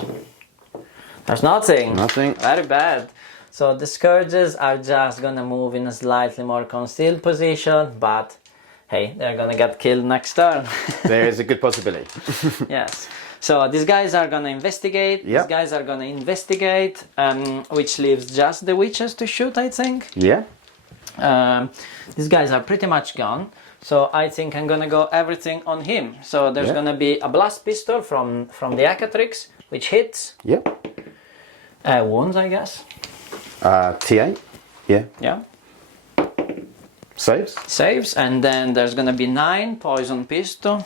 There's nothing. Nothing. Very bad. So the Scourges are just gonna move in a slightly more concealed position, but hey, they're gonna get killed next turn. There is a good possibility. Yes. So these guys are gonna investigate. Yep. These guys are gonna investigate, which leaves just the witches to shoot, I think. Yeah. These guys are pretty much gone. So I think I'm gonna go everything on him. So there's Yeah. gonna be a blast pistol from the Acothyst, which hits. Yep. Wounds, I guess. T8. Yeah. Yeah. Saves. Saves, and then there's gonna be 9 poison pistol.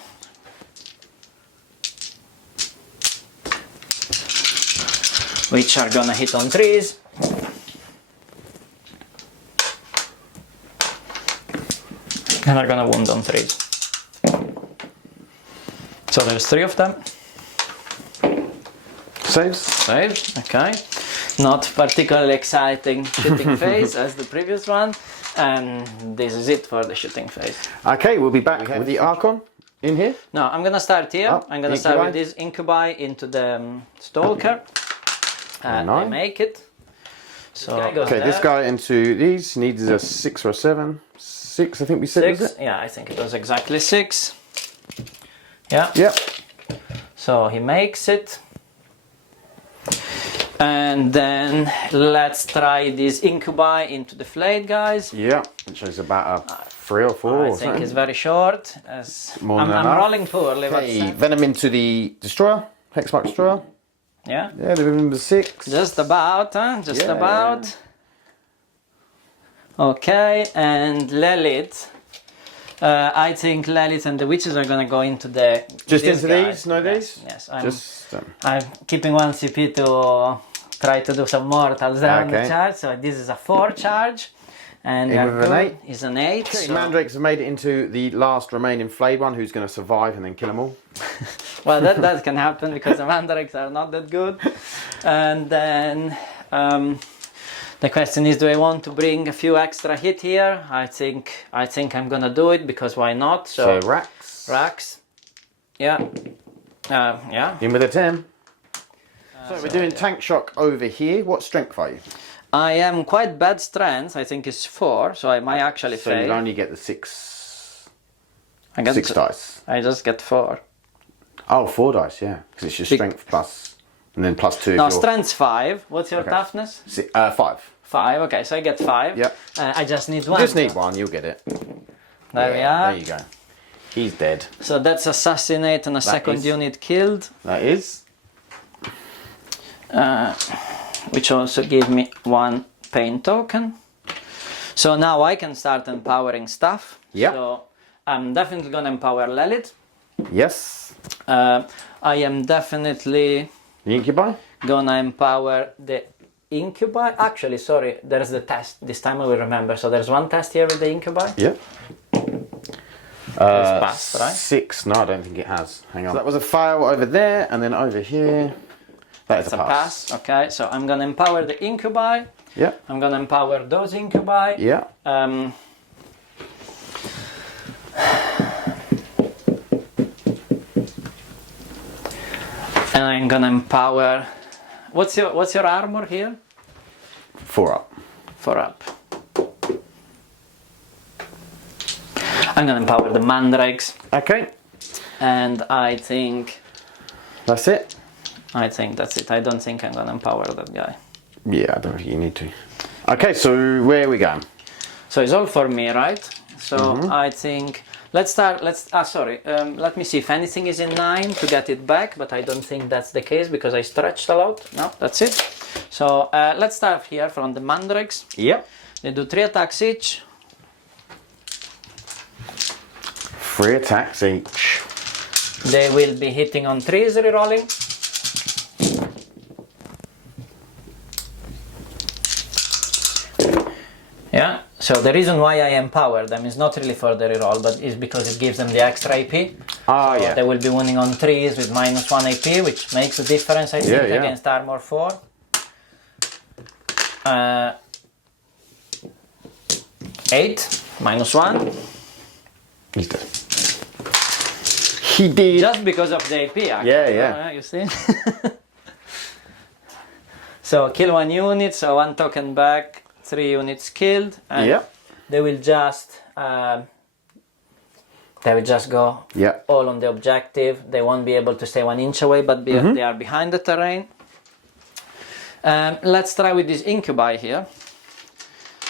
Which are gonna hit on 3s. And are gonna wound on 3s. So there's 3 of them. Saves. Saves, okay. Not particularly exciting shooting phase as the previous one. And this is it for the shooting phase. Okay, we'll be back with the Archon in here. No, I'm gonna start here. Oh, I'm gonna start with incubi. this incubi into the Stalker. They Nice. make it. So Okay, this guy into these needs a 6 or a 7. 6, I think we said, 6. was it? Yeah, I think it was exactly 6. Yeah. Yep. So he makes it. And then let's try these incubi into the flayed guys. Yeah, which is about a 3 or 4 I or think something. it's very short. As More I'm than enough. rolling poorly. Okay, But Venom into the Destroyer. Hexrifle Destroyer. yeah, Yeah, the number 6. just about, huh? Just Yeah, about. Okay, and Lelith. I think Lelith and the witches are gonna go into the. Just these into guys. these? No, these? Yes, Just. I'm keeping 1 CP to try to do some mortals there on the Okay. charge. So this is a 4 charge. And In with an 8. is an 8. Okay, So, Mandrakes have made it into the last remaining flayed one who's going to survive and then kill them all. well, that can happen because the Mandrakes are not that good. And then the question is, do I want to bring a few extra hit here? I think I'm gonna do it because why not? So Wracks. Wracks. Yeah. Yeah. In with a 10. So we're doing tank shock over here. What strength are you? I am quite bad strength. I think it's 4, so I might actually So fail. you'll only get the 6 I get 6 dice. I just get 4. Oh, 4 dice, yeah. Because it's your strength plus, and then plus 2 if No, you're... strength's 5. What's your Okay. toughness? 5. 5. Okay, so I get 5. Yep. I just need You 1. just need 1, you'll get it. There we are. There you go. He's dead. So that's assassinate and a second is- unit killed, That is. which also give me 1 pain token. So now I can start empowering stuff. Yep. So I'm definitely gonna empower Lelith. Yes. I am definitely The incubi? gonna empower the incubi. Actually, sorry, there's the test. This time I will remember. So there's 1 test here with the incubi. Yep. It's passed, right? 6. No, I don't think it has. Hang on. So that was a fail over there, and then over here. That is It's a a pass. pass. Okay, so I'm gonna empower the incubi. Yep. I'm gonna empower those incubi. Yeah. And I'm gonna empower. What's your armor here? 4 up. 4 up. I'm gonna empower the mandrakes, Okay. and I think That's it. that's it. I don't think I'm gonna empower that guy. Yeah, I don't think you need to. Okay, so where are we going? So it's all for me, right? So I think let's start. Let me see if anything is in 9 to get it back, but I don't think that's the case because I stretched a lot. No, that's it. So let's start here from the mandrakes. Yep. They do 3 attacks each. 3 attacks each. They will be hitting on 3s rerolling. Yeah, so the reason why I empower them is not really for the reroll, but is because it gives them the extra AP. Ah, So yeah. they will be winning on 3s with -1 AP, which makes a difference, I think, Yeah. against armor 4. 8, -1. He's dead. He did. Just because of the AP, actually. Yeah. You see? So kill 1 unit, so 1 token back, 3 units killed, and Yeah. they will just go Yeah. all on the objective. They won't be able to stay 1 inch away, but they are behind the terrain. Let's try with this incubi here.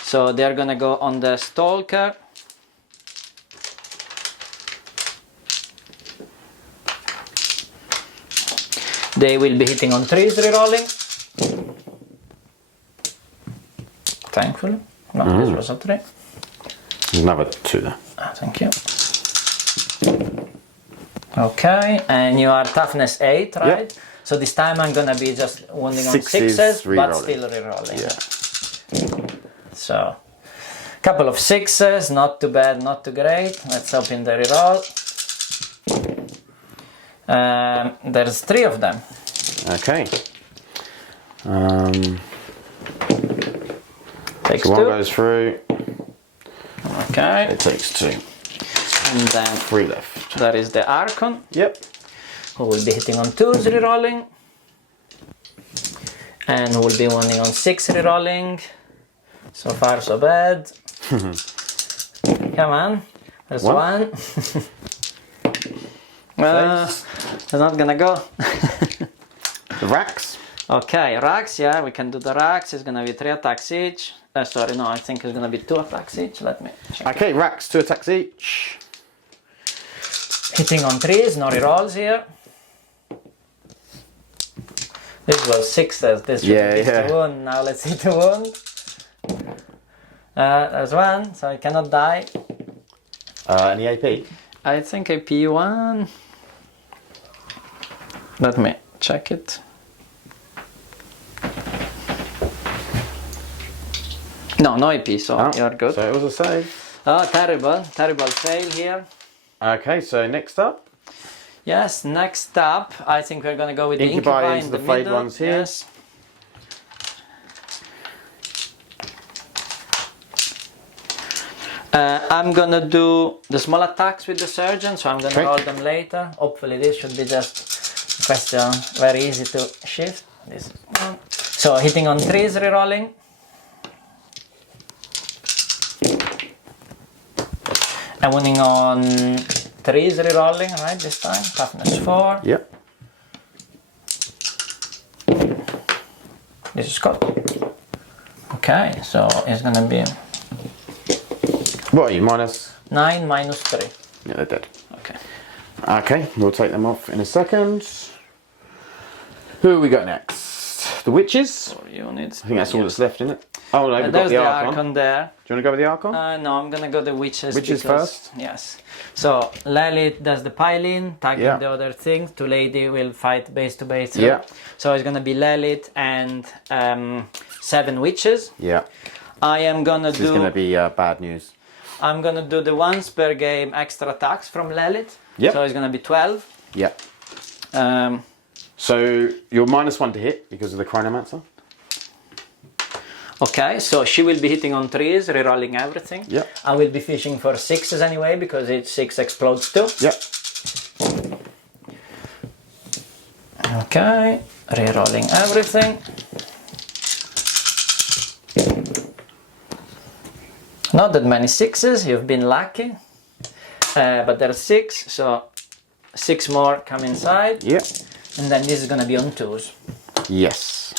So they're gonna go on the stalker. They will be hitting on 3s rerolling. Thankfully. No, this was a 3. Another 2 there. Thank you. Okay, and you are toughness 8, right? Yep. So this time I'm gonna be just wounding on 6s, 6s, but rerolling. still rerolling. Yeah. So, couple of 6s, not too bad, not too great. Let's open the reroll. There's 3 of them. Okay. Takes So 1 2. goes through. Okay, It takes 2. and then 3 left. there is the Archon, Yep. who will be hitting on 2s rerolling. And we'll be winning on 6 rerolling. So far, so bad. Come on. There's one. It's not gonna go. The Wracks. Okay, Wracks, yeah, we can do the Wracks. It's gonna be 3 attacks each. Sorry, no, I think it's gonna be 2 attacks each. Let me check. Okay, Wracks, 2 attacks each. Hitting on 3s, no rerolls here. This was 6s, this should be the wound. Now let's hit the wound. There's 1, so I cannot die. Any AP? I think AP 1. Let me check it. No, no AP, so you're good. So it was a save. Oh, terrible fail here. Okay, so next up. Yes, next up, I think we're gonna go with the Incubi in is the the fade middle. ones here. Yes. I'm gonna do the small attacks with the surgeon, so I'm gonna roll them later. Hopefully this should be just a question very easy to shift. This one. So hitting on 3s, rerolling. And winning on 3s, rerolling, right, this time. Toughness 4. Yep. This is good. Okay, so it's gonna be What are you, minus? 9 minus 3. Yeah, they're dead. Okay. Okay, we'll take them off in a second. Who we got next? The Witches? 4 units. I think that's all that's left in it. Oh no, we've got There's the the Archon. Archon there. Do you want to go with the Archon? No, I'm gonna go the Witches. Witches because- first? Yes. So Lelith does the pile-in, tagging Yeah. the other things. 2 lady will fight base to base. Yeah. So it's gonna be Lelith and 7 Witches. Yeah. I am gonna This is going to be bad news. I'm gonna do the once per game extra attacks from Lelith. Yep. So it's gonna be 12. Yeah. So you're -1 to hit because of the Chronomancer. Okay, so she will be hitting on 3s, rerolling everything. Yep. I will be fishing for 6s anyway because it's 6 explodes too. Yep. Okay, rerolling everything. Not that many 6s, you've been lucky. But there's 6, so 6 more come inside. Yep. And then this is gonna be on 2s. Yes.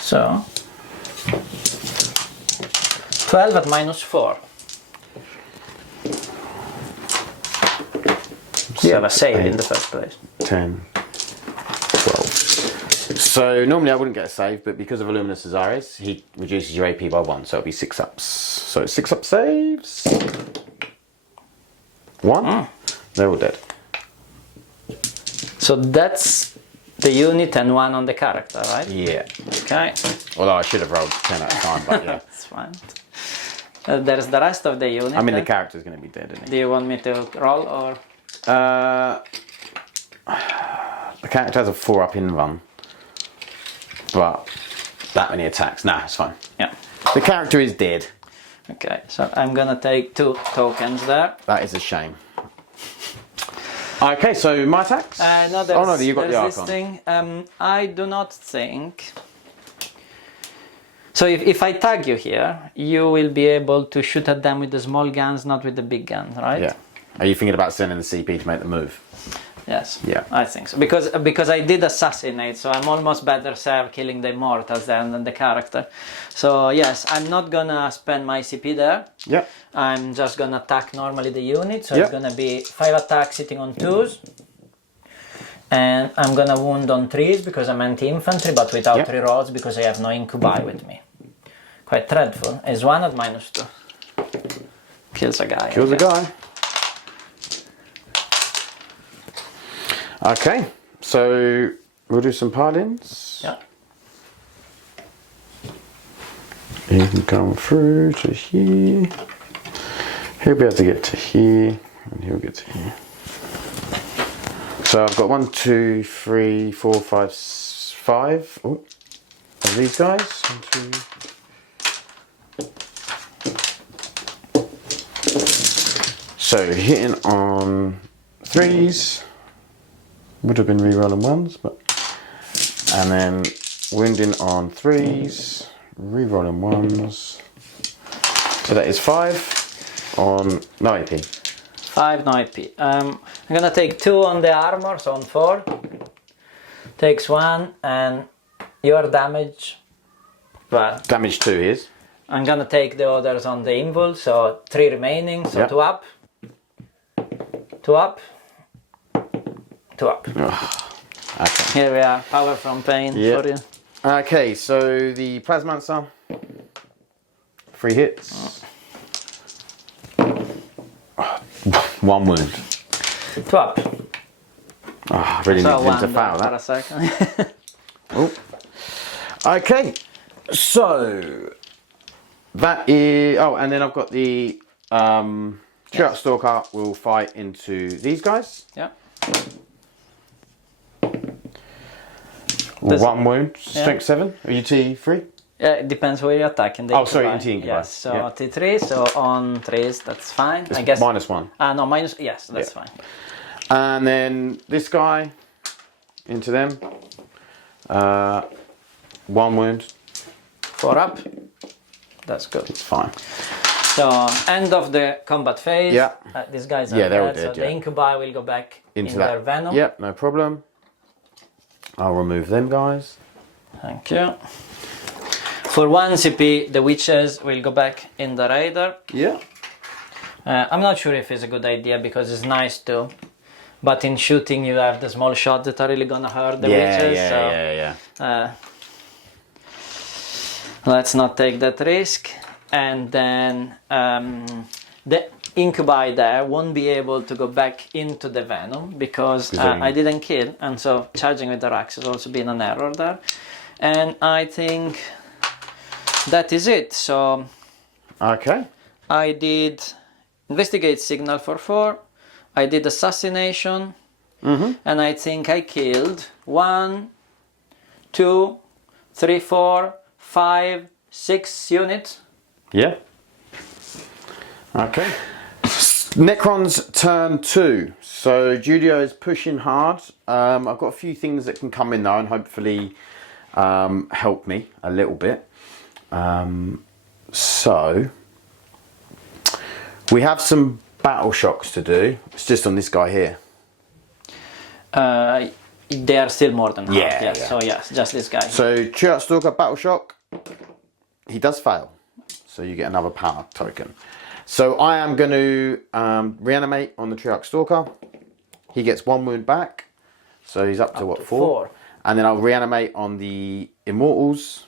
So 12 at -4. So Yeah. have a save in the first place. 10, 12. So normally I wouldn't get a save, but because of Illuminous Azaris, he reduces your AP by 1, so it'll be 6 ups. So 6 up saves. 1. They're all dead. So that's the unit and 1 on the character, right? Yeah. Okay, Although I should have rolled 10 at a time, but yeah. that's fine. There's the rest of the unit. I mean, the then. character's going to be dead, isn't Do you want me to roll or? he? The character has a 4 up in run. But that many attacks. Nah, it's fine. Yeah. The character is dead. Okay, so I'm gonna take 2 tokens there. That is a shame. Okay, so my attacks? No, oh no, you got the there's this Archon. thing. I do not think. So if I tag you here, you will be able to shoot at them with the small guns, not with the big guns, right? Yeah. Are you thinking about sending the CP to make the move? Yes. Yeah. I think so because I did assassinate, so I'm almost better served killing the immortals than the character. So yes, I'm not gonna spend my CP there. Yeah. I'm just gonna attack normally the unit, so Yep. it's gonna be 5 attacks sitting on 2s. And I'm gonna wound on 3s because I'm anti-infantry, but without Yep. rerolls because I have no incubi with me. Quite dreadful. Is 1 at -2. Kills a guy. Kills okay. a guy. Okay, so we'll do some pile-ins. Yeah. You can come through to here. He'll be able to get to here, and he'll get to here. So I've got 1, 2, 3, 4, 5, 5. Oh, of these guys. 1, 2. So hitting on 3s. Would have been re-rolling 1s, but... And then wounding on 3s, re-rolling 1s. So that is 5 on no AP. 5 no AP. I'm gonna take 2 on the armor, so on 4. Takes 1, and your damage... Well, Damage 2 is. I'm gonna take the others on the invul, so 3 remaining, so 2 up. 2 up. 2 up. Okay. Here we are, power from pain for you. Okay, so the Plasmancer, 3 hits. 1 wound. 2 up. Oh, I really need him to foul for a that. second. Oh. Okay, so that is. Oh, and then I've got the Shroud Stalker will fight into these guys. Yeah. 1 wound, strength 7. Are you T3? Yeah, it depends where you attack. In the Oh, sorry, in T. Yes, so T3, so on 3s, that's fine. It's I guess. -1. No, minus. Yes, that's fine. And then this guy into them. 1 wound. 4 up. That's good. It's fine. So end of the combat phase. Yeah. These guys are Yeah, they're all dead, dead, so the incubi will go back Into in that. their venom. Yep, no problem. I'll remove them guys. Thank you. For 1 CP, the witches will go back in the raider. Yeah. I'm not sure if it's a good idea because it's nice too. But in shooting, you have the small shots that are really gonna hurt the witches. Let's not take that risk. And then the incubi there won't be able to go back into the venom because I didn't kill, and so charging with the Wracks has also been an error there. And I think that is it. So Okay. I did investigate signal for 4. I did assassination, and I think I killed 1, 2, 3, 4, 5, 6 units. Yeah. Okay. Necron's turn 2. So Judio is pushing hard. I've got a few things that can come in though and hopefully help me a little bit. So we have some battle shocks to do. It's just on this guy here. They are still more than half. Yeah, Yes. yeah. So yes, just this guy. So Shroud Stalker battle shock. He does fail. So you get another power token. So I am going to reanimate on the Shroud Stalker. He gets 1 wound back. So he's up to what, 4? And then I'll reanimate on the Immortals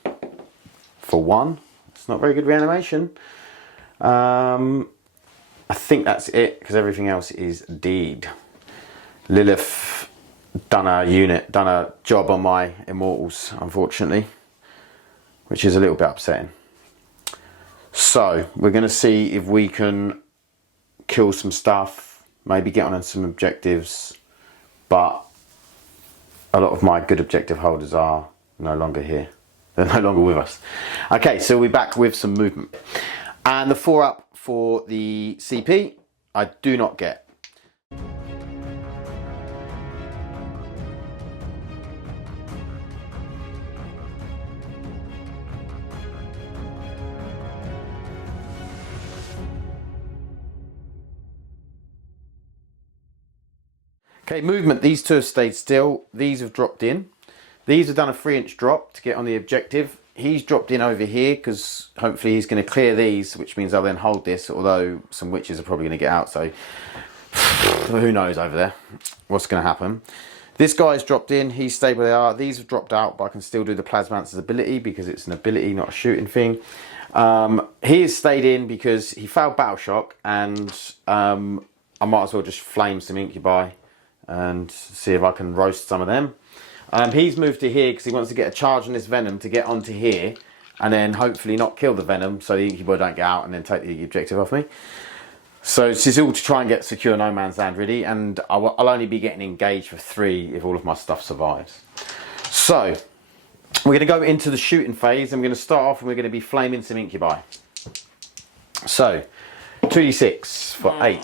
for 1. It's not very good reanimation. I think that's it because everything else is deed. Lelith done a job on my Immortals, unfortunately, which is a little bit upsetting. So we're going to see if we can kill some stuff, maybe get on some objectives, but a lot of my good objective holders are no longer here. They're no longer with us. Okay, so we're back with some movement. And the 4 up for the CP, I do not get. Okay, movement. These 2 have stayed still. These have dropped in. These have done a 3-inch drop to get on the objective. He's dropped in over here because hopefully he's going to clear these, which means I'll then hold this, although some witches are probably going to get out, so who knows over there what's going to happen. This guy's dropped in. He's stayed where they are. These have dropped out, but I can still do the Plasmancer's ability because it's an ability, not a shooting thing. He has stayed in because he failed Battle Shock, and I might as well just flame some Incubi and see if I can roast some of them. He's moved to here because he wants to get a charge on this Venom to get onto here and then hopefully not kill the Venom so the Incubi don't get out and then take the objective off me. So this is all to try and get secure no man's land really, and I'll only be getting engaged for 3 if all of my stuff survives. So we're going to go into the shooting phase and we're going to start off and we're going to be flaming some Incubi. So 2d6 for 8.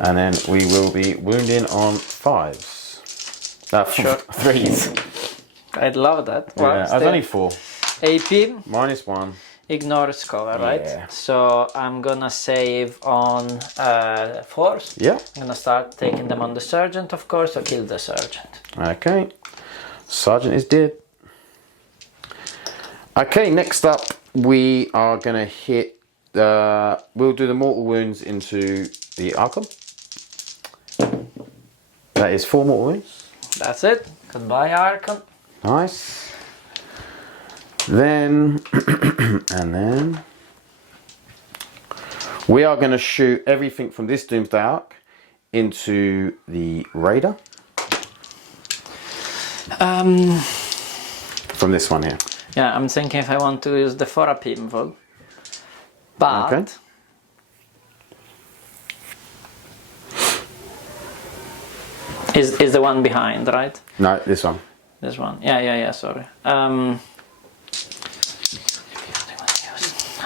And then we will be wounding on 5s. Sure. 3s. I'd love that. Well, Yeah, I was only 4. AP. -1. Ignores cover, right? Yeah. So I'm gonna save on 4s. Yeah. I'm gonna start taking them on the sergeant, of course, so kill the sergeant. Okay. Sergeant is dead. Okay, next up we are gonna hit. We'll do the mortal wounds into the Archon. That is 4 mortal wounds. That's it. Goodbye, Archon. Nice. Then, and then, we are going to shoot everything from this Doomsday Arc into the Raider. From this one here. Yeah, I'm thinking if I want to use the 4 AP invul. But Okay. is the one behind, right? No, this one. This one. Yeah, sorry.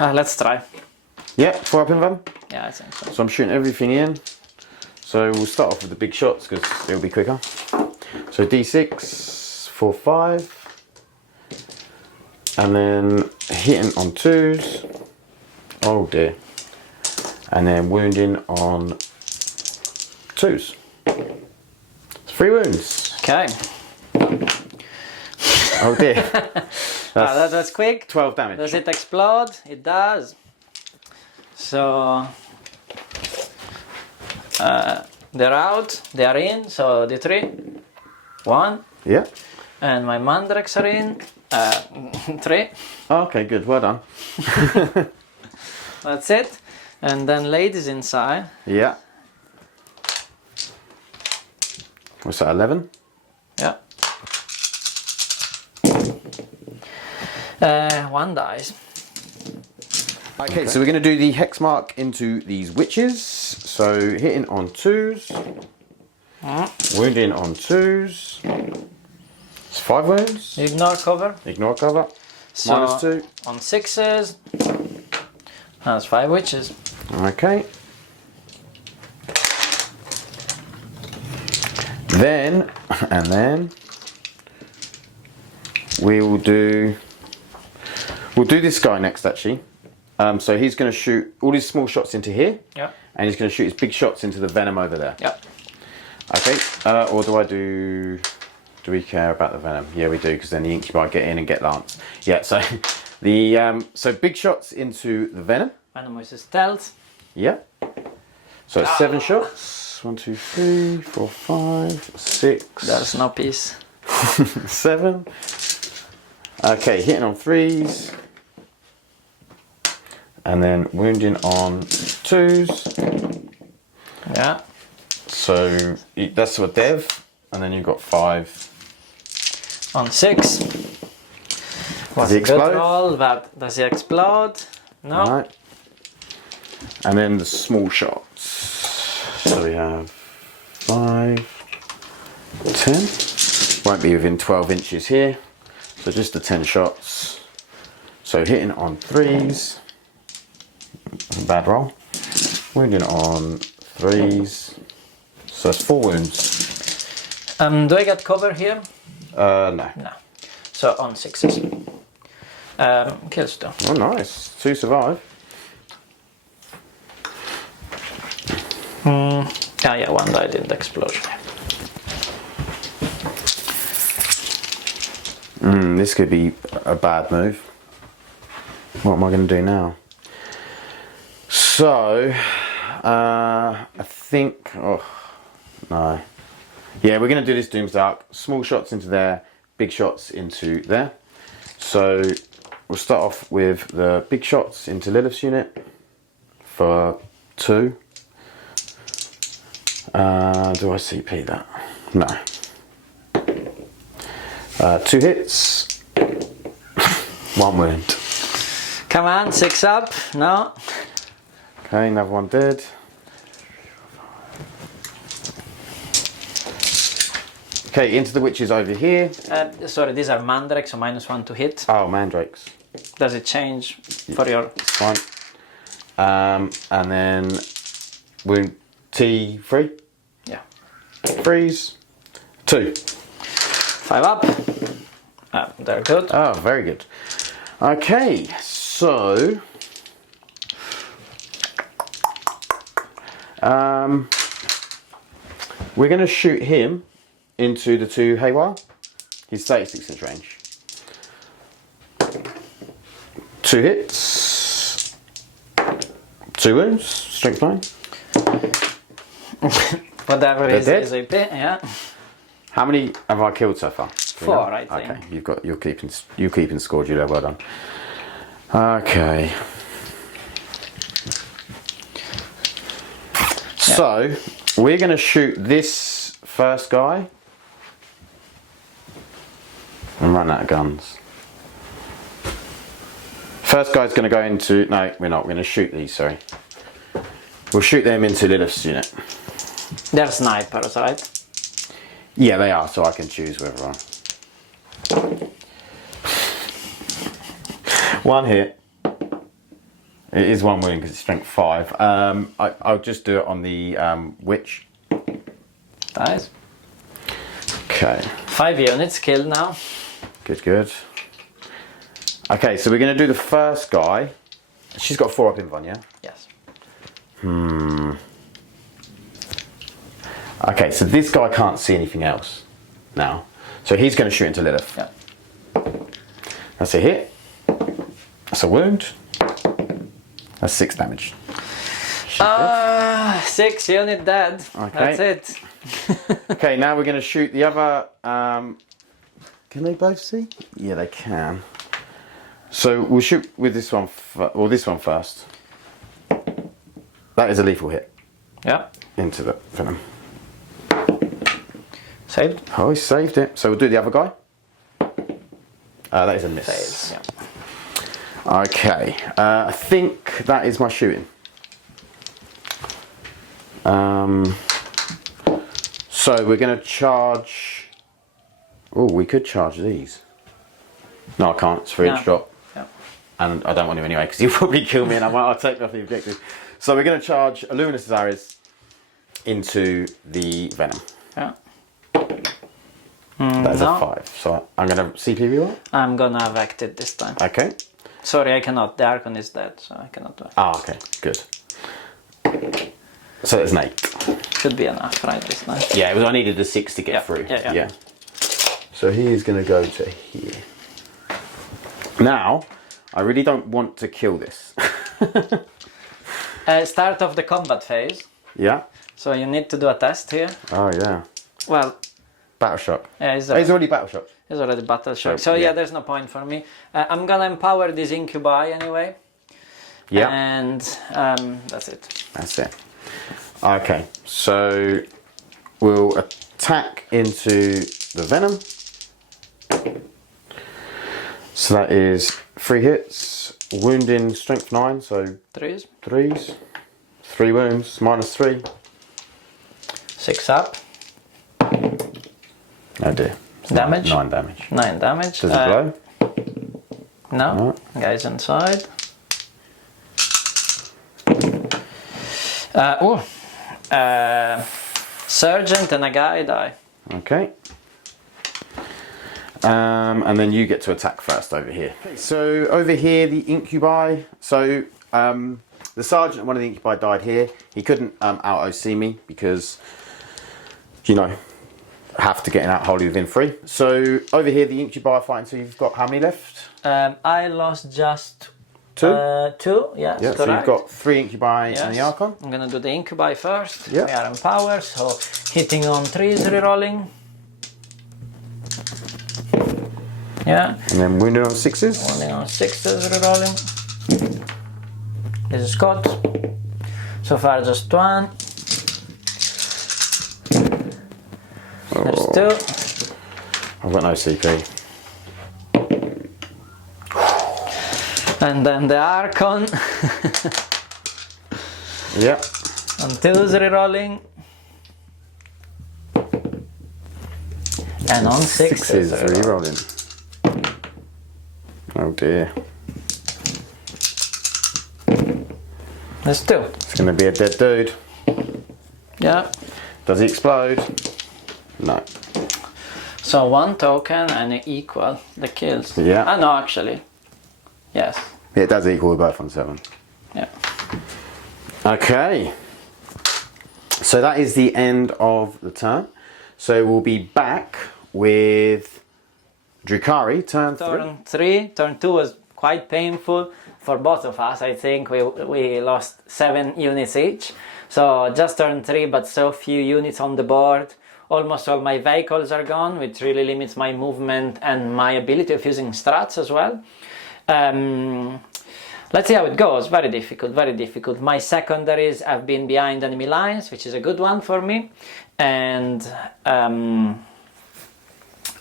Let's try. Yeah, 4 up in them. Yeah, I think so. So I'm shooting everything in. So we'll start off with the big shots because it'll be quicker. So D6 for 5. And then hitting on 2s. Oh dear. And then wounding on 2s. 3 wounds. Okay. Oh dear. That's quick. 12 damage. Does it explode? It does. So they're out, they are in, so the 3. 1. Yeah. And my Mandrakes are in. 3. Okay, good. Well done. That's it. And then ladies inside. Yeah. What's that, 11? Yeah. 1 dies. Okay, so we're going to do the hex mark into these witches. So hitting on 2s. Wounding on 2s. It's 5 wounds. Ignore cover. Ignore cover. So -2. on 6s. That's 5 witches. Okay. Then, and then, we'll do this guy next actually. So he's going to shoot all his small shots into here. Yeah. And he's going to shoot his big shots into the venom over there. Yeah. Okay, or do we care about the venom? Yeah, we do, because then the incubi get in and get Lance. Yeah, so so big shots into the venom. Venom is stealth. Yeah. So it's 7 shots. 1, 2, 3, 4, 5, 6. There's no peace. 7. Okay, hitting on 3s. And then wounding on 2s. Yeah. So that's a dev. And then you've got 5. On 6. Was he a good explode? roll, but does he explode? No. Right. And then the small shots. So we have 5, 10. Won't be within 12 inches here. So just the 10 shots. So hitting on 3s. Bad roll. Wounding on 3s. So that's 4 wounds. Do I get cover here? No. No. So on 6s. Kills though. Oh, nice. 2 survive. Yeah, 1 died in the explosion. This could be a bad move. What am I going to do now? So, I think... Oh, no. Yeah, we're going to do this Doomsday Arc. Small shots into there, big shots into there. So, we'll start off with the big shots into Lelith's unit for 2. Do I CP that? No. 2 hits. 1 wound. Come on, 6 up. No. Okay, another one dead. Okay, into the witches over here. Sorry, these are Mandrakes, so -1 to hit. Oh, mandrakes. Does it change for your... Fine. And then wound T3. Yeah. Freeze. 2. 5 up. They're good. Oh, very good. Okay, so we're going to shoot him into the 2 haywire. He's 36 inch range. 2 hits. 2 wounds. Strength 9. Whatever is dead? AP, yeah. How many have I killed so far? 4, I think. Okay, you're keeping score, Julia. Well done. Okay. So we're going to shoot this first guy and run out of guns. First guy's going to go into. No, we're not. We're going to shoot these. Sorry. We'll shoot them into Lelith's unit. They're snipers, right? Yeah, they are. So I can choose whether I. 1 hit. It is 1 wound because it's strength 5. I'll just do it on the witch. Nice. Okay. 5 units killed now. Good, good. Okay, so we're going to do the first guy. She's got 4 up in Von, yeah? Yes. Okay, so this guy can't see anything else now. So he's going to shoot into Lelith. Yeah. That's a hit. That's a wound. That's 6 damage. 6 unit dead. Okay. That's it. Okay, now we're going to shoot the other. Can they both see? Yeah, they can. So we'll shoot with this one, or this one first. That is a lethal hit. Yeah. Into the venom. Saved. Oh, he saved it. So we'll do the other guy. That is a miss. Fails. Yeah. Okay, I think that is my shooting. So we're going to charge. Oh, we could charge these. No, I can't. It's 3 inch drop. Yeah. And I don't want to anyway because he'll probably kill me and I'll take off the objective. So we're going to charge a Luminous Azaris into the venom. Yeah. That is a 5. So I'm going to CP reroll. I'm gonna have acted this time. Okay. Sorry, I cannot. The Archon is dead, so I cannot do it. Ah, okay. Good. So it's an 8. Should be enough, right, this time? Yeah, it was, I needed a 6 to get through. Yeah. So he is going to go to here. Now, I really don't want to kill this. Start of the combat phase. Yeah. So you need to do a test here. Oh yeah. Well, Battle shock. yeah, He's already battle shock. It's already battle shock. So yeah, there's no point for me. I'm gonna empower this incubi anyway. Yeah. And that's it. That's it. Okay. So we'll attack into the venom. So that is 3 hits, wounding strength 9, so 3s. 3s, 3 wounds, -3. 6 up. Oh dear. Damage. 9 damage. 9 damage. Does it blow? No. Guys inside. Sergeant and a guy die. Okay. And then you get to attack first over here. Okay, so over here, the incubi. So the sergeant and one of the incubi died here. He couldn't out-OC me because, you know, have to get an out wholly within 3. So over here, the incubi are fighting. So you've got how many left? I lost just 2. 2. Yes, Yeah. correct. So you've got 3 incubi and the Archon. I'm gonna do the incubi first. Yeah. We are empowered, so hitting on 3s rerolling. Yeah. And then wounded on 6s. Wounding on 6s rerolling. This is Scott. So far just 1. There's 2. I've got no CP. And then the Archon. Yeah. On 2s rerolling. And on 6s rerolling. Oh dear. There's 2. It's going to be a dead dude. Yeah. Does he explode? No. So 1 token and it equal the kills. Yeah. Ah, no, actually. Yes. It does equal both on 7. Yeah. Okay. So that is the end of the turn. So we'll be back with Drukhari, turn 3. Turn 3. Turn 2 was quite painful for both of us. I think we lost 7 units each. So just turn 3, but so few units on the board. Almost all my vehicles are gone, which really limits my movement and my ability of using strats as well. Let's see how it goes. Very difficult, very difficult. My secondaries have been behind enemy lines, which is a good one for me. And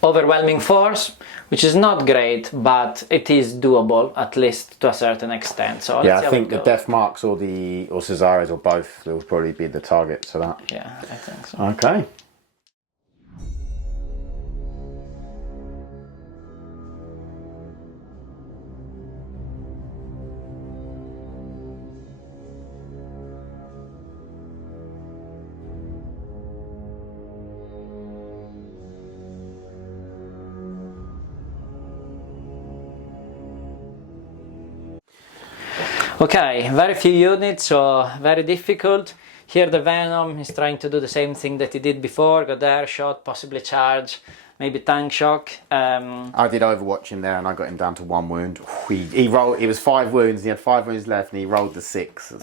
overwhelming force, which is not great, but it is doable, at least to a certain extent. So yeah, I think the death marks or Cesares or both will probably be the target for that. Yeah, I think so. Okay. Okay, very few units, so very difficult. Here the Venom is trying to do the same thing that he did before, go there, shot, possibly charge, maybe tank shock. I did overwatch him there and I got him down to 1 wound. He rolled, it was 5 wounds, he had 5 wounds left and he rolled the 6. So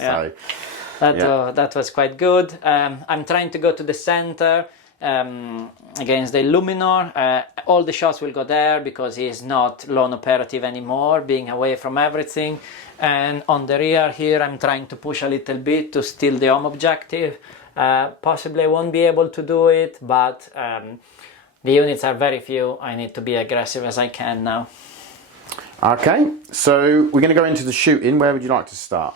yeah. That was quite good. I'm trying to go to the center against the Luminor. All the shots will go there because he is not lone operative anymore, being away from everything. And on the rear here I'm trying to push a little bit to steal the home objective. Possibly I won't be able to do it, but the units are very few. I need to be aggressive as I can now. Okay, so we're going to go into the shooting. Where would you like to start?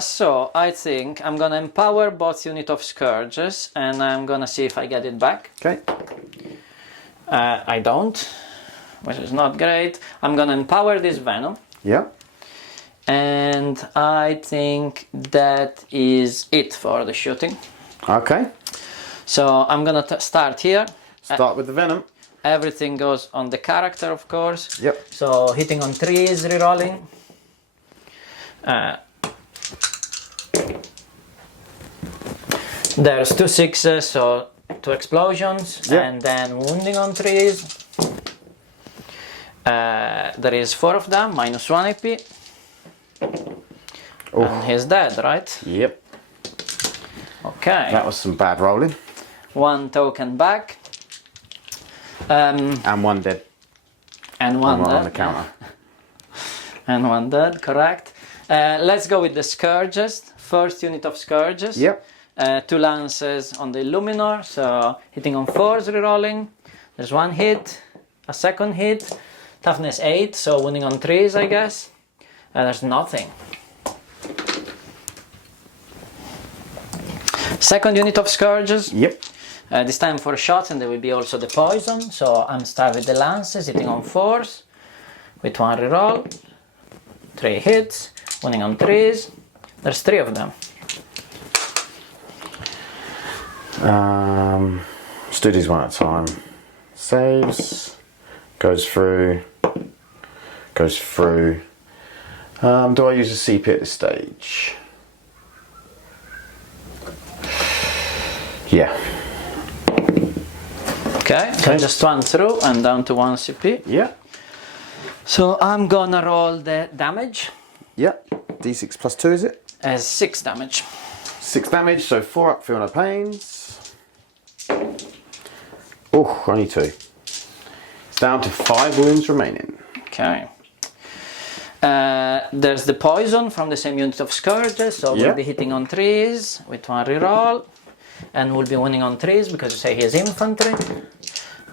So I think I'm gonna empower both unit of Scourges and I'm gonna see if I get it back. Okay. I don't, which is not great. I'm gonna empower this Venom. Yeah. And I think that is it for the shooting. Okay. So I'm gonna start here. Start with the Venom. Everything goes on the character, of course. Yep. So hitting on 3s, rerolling. There's 2 6s, so 2 explosions, yep. And then wounding on 3s. There is 4 of them, -1 AP. Oh. And he's dead, right? Yep. Okay. That was some bad rolling. 1 token back. And 1 dead. And 1 dead. On the counter. And 1 dead, correct. Let's go with the Scourges. First unit of Scourges. Yep. 2 lances on the Luminor, so hitting on 4s, rerolling. There's 1 hit, a second hit, toughness 8, so wounding on 3s, I guess. There's nothing. Second unit of Scourges. Yep. This time 4 shots, and there will be also the poison. So I'm starting with the lances, hitting on 4s, with 1 reroll. 3 hits, wounding on 3s. There's 3 of them. Let's do these one at a time. Saves, goes through. Do I use a CP at this stage? Yeah. Okay, so just 1 through and down to 1 CP. Yeah. So I'm gonna roll the damage. Yeah. D6 plus 2 is it? As 6 damage. 6 damage, so 4 up, feel no pains. Oh, only 2. It's down to 5 wounds remaining. Okay. There's the poison from the same unit of Scourges, so we'll be hitting on 3s with 1 reroll. And we'll be winning on 3s because you say he is infantry.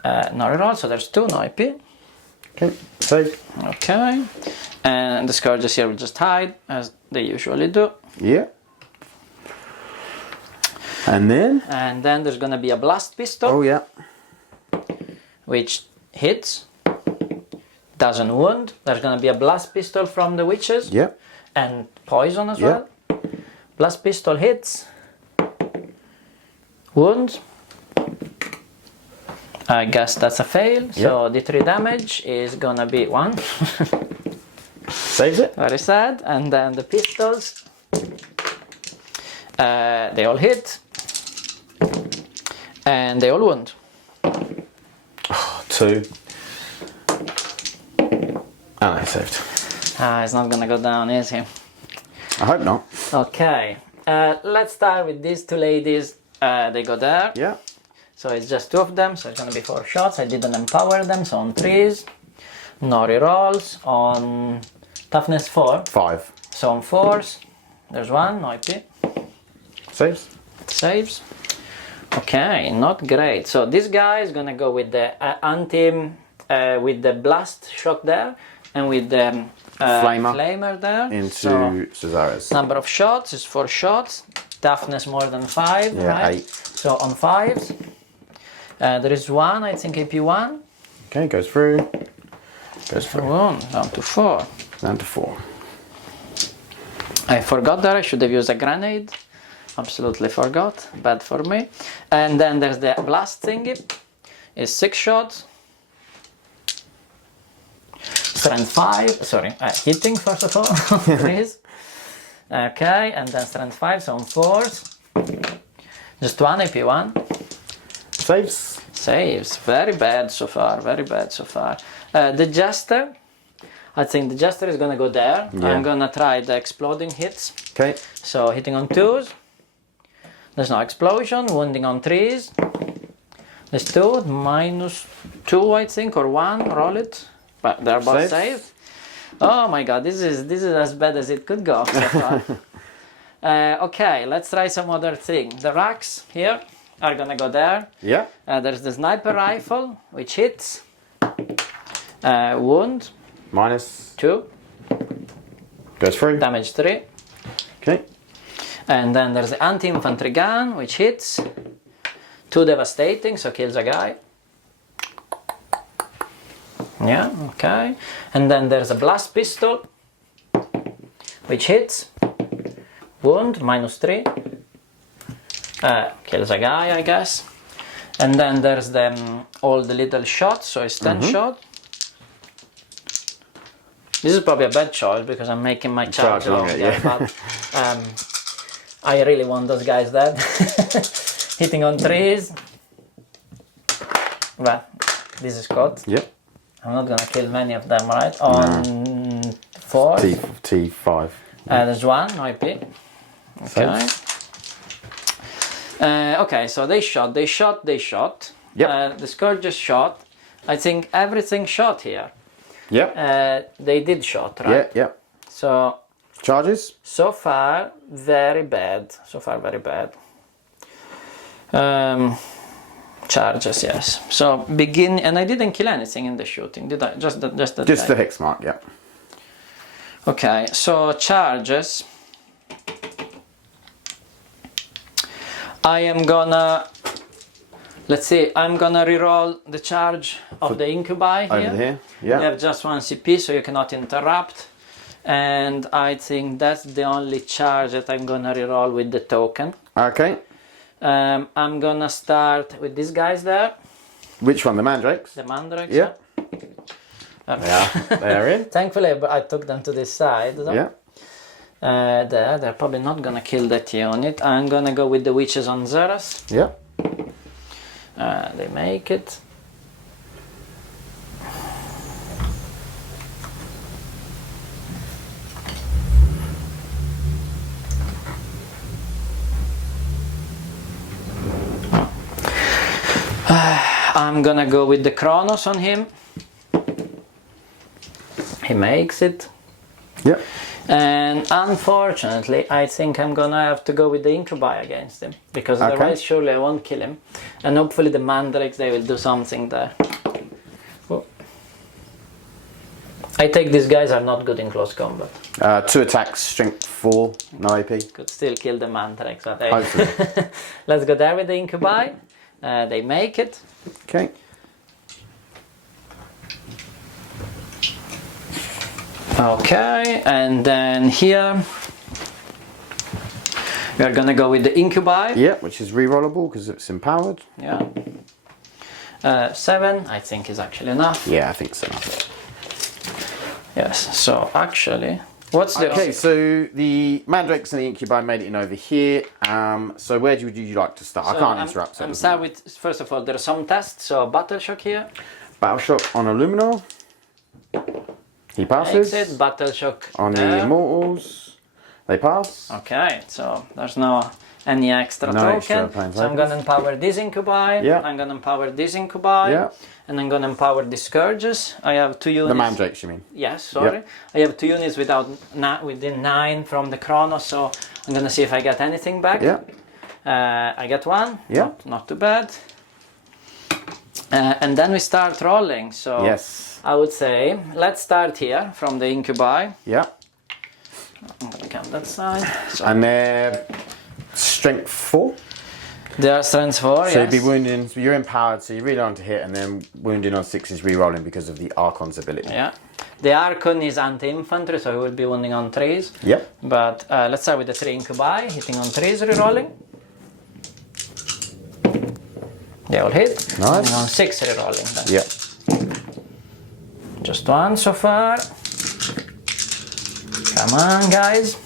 No reroll, so there's 2, no IP. Okay, save. Okay. And the Scourges here will just hide, as they usually do. Yeah. And then? And then there's gonna be a blast pistol. Oh yeah. Which hits, doesn't wound. There's gonna be a blast pistol from the witches. Yeah. And poison as well. Blast pistol hits. Wound. I guess that's a fail. So the 3 damage is gonna be 1. Saves it. Very sad. And then the pistols. They all hit. And they all wound. 2. Oh, I saved. It's not gonna go down, is he? I hope not. Okay. Let's start with these 2 ladies. They go there. Yeah. So it's just 2 of them, so it's gonna be 4 shots. I didn't empower them, so on 3s. No rerolls. On toughness 4. 5. So on 4s. There's 1, no IP. Saves. Saves. Okay, not great. So this guy is gonna go with the with the blast shot there, and with the flamer there. Into Cesares. Number of shots is 4 shots. Toughness more than 5, Yeah, right? 8. So on 5s. There is 1, I think AP1. Okay, goes through. Goes through. 1, down to 4. Down to 4. I forgot that, I should have used a grenade. Absolutely forgot, bad for me. And then there's the blast thingy. Is 6 shots. Strength 5, sorry, hitting first of all, please. Okay, and then strength 5, so on 4s. Just 1 AP1. Saves. Saves, very bad so far, very bad so far. The Jester, I think the Jester is gonna go there. Yeah. I'm gonna try the exploding hits. Okay. So hitting on 2s. There's no explosion, wounding on 3s. There's 2, -2 I think, or 1, roll it. But they're both saved. Oh my god, this is as bad as it could go so far. Okay, let's try some other thing. The Wracks here are gonna go there. Yeah. There's the sniper rifle, which hits. Wound. -2. 2. Goes through. Damage 3. Okay. And then there's the anti-infantry gun, which hits. 2 devastating, so kills a guy. Yeah, okay. And then there's a blast pistol, which hits. Wound, -3. Kills a guy, I guess. And then there's all the little shots, so it's 10 shot. This is probably a bad choice because I'm making my charge longer, yeah. but I really want those guys dead. Hitting on 3s. Well, this is caught. Yep. I'm not gonna kill many of them, right? On 4. T5. There's 1, no IP. Okay. Okay, so they shot. Yep. The Scourge shot. I think everything shot here. Yep. They did shot, right? Yeah, yeah. So Charges? so far, very bad. So far, very bad. Charges, yes. So begin, and I didn't kill anything in the shooting, did I? Just the hex mark, yeah. Okay, so charges. I am gonna, let's see, I'm gonna reroll the charge of the incubi here. Over here, yeah. You have just 1 CP, so you cannot interrupt. And I think that's the only charge that I'm gonna reroll with the token. Okay. I'm gonna start with these guys there. Which one, the mandrakes? The mandrakes. Yeah. They are in. Thankfully, I took them to this side. So. Yeah. They're probably not gonna kill that unit. I'm gonna go with the witches on Xeras. Yeah. They make it. I'm gonna go with the Kronos on him. He makes it. Yep. And unfortunately, I think I'm gonna have to go with the Incubi against him. Because otherwise, surely I won't kill him. And hopefully the Mandrakes, they will do something there. Oh. I take these guys are not good in close combat. 2 attacks, strength 4, no AP. Could still kill the Mandrakes. But Hopefully. Let's go there with the Incubi. They make it. Okay. Okay, and then here We are gonna go with the Incubi. Yeah, which is rerollable because it's empowered. Yeah. 7, I think, is actually enough. Yeah, I think so. Yes. So actually, what's the Okay, so the Mandrakes and the Incubi made it in over here. So where would you like to start? I can't interrupt. I'm start with, first of all, there are some tests. So Battle Shock here. Battle Shock on Illuminor. He passes. Exit, Battle Shock On there. the Immortals. They pass. Okay, so there's no any extra No token. extra plain So I'm gonna empower this Incubi. Yeah. I'm gonna empower this Incubi. Yeah. And I'm gonna empower the Scourges. I have 2 units. The Mandrakes, you mean? Yes, sorry. Yep. I have 2 units within 9 from the Chrono, so I'm gonna see if I get anything back. Yeah. I get 1. Yeah. Not too bad. And then we start rolling. So Yes. I would say let's start here from the Incubi. Yeah. I'm gonna count that side. So And they're strength 4. they are strength 4. So yes. you'd be wounding, so you're empowered, so you read on to hit, and then wounding on 6 is re-rolling because of the Archon's ability. Yeah. The Archon is anti-infantry, so he will be wounding on 3s. Yep. But let's start with the 3 Incubi, hitting on 3s, rerolling. They all hit. Nice. And on 6 rerolling then. Yep. Just 1 so far. Come on, guys.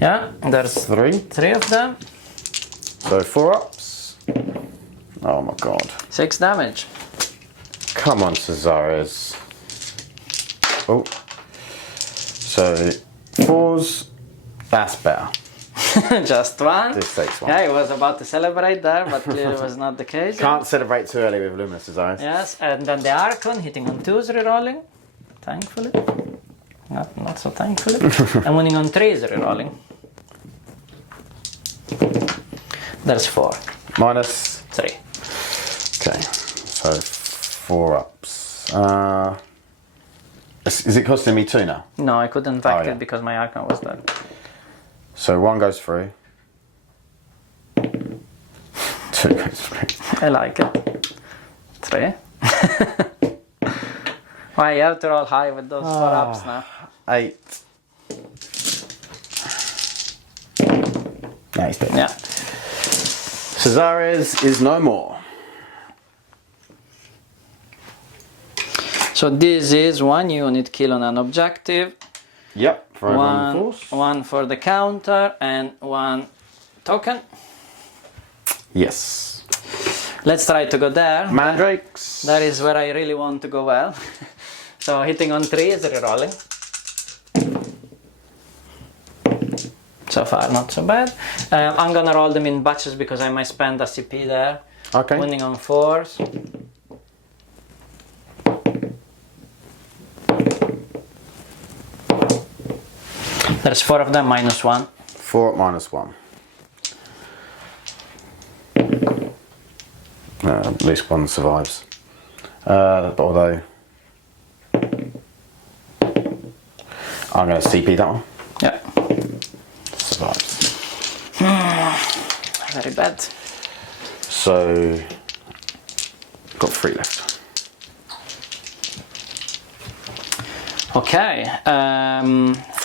Yeah, there's 3. 3 of them. So 4 ups. Oh my god. 6 damage. Come on, Cesares. Oh. So 4s. That's better. Just 1. This takes 1. Yeah, I was about to celebrate there, but clearly was not the case. Can't celebrate too early with Luminous Cesares. Yes, and then the Archon hitting on 2s rerolling. Thankfully. Not so thankfully. And winning on 3s rerolling. There's 4. Minus. 3. Okay. So 4 ups. Is it costing me 2 now? No, I couldn't vect yeah. it because my Archon was dead. So 1 goes through. 2 goes through. I like it. 3. Why you have to roll high with those 4 ups now? 8. No, he's dead. Yeah. Cesares is no more. So this is 1 unit kill on an objective. Yep. For everyone in the force. 1 for the counter and 1 token. Yes. Let's try to go there. Mandrakes. That is where I really want to go well. So hitting on 3 is rerolling. So far not so bad. I'm gonna roll them in batches because I might spend a CP there. Okay. Winning on 4s. There's 4 of them, minus 1. 4 minus 1. At least 1 survives. Although I'm going to CP that one. Yeah. Survives. Very bad. So got 3 left. Okay.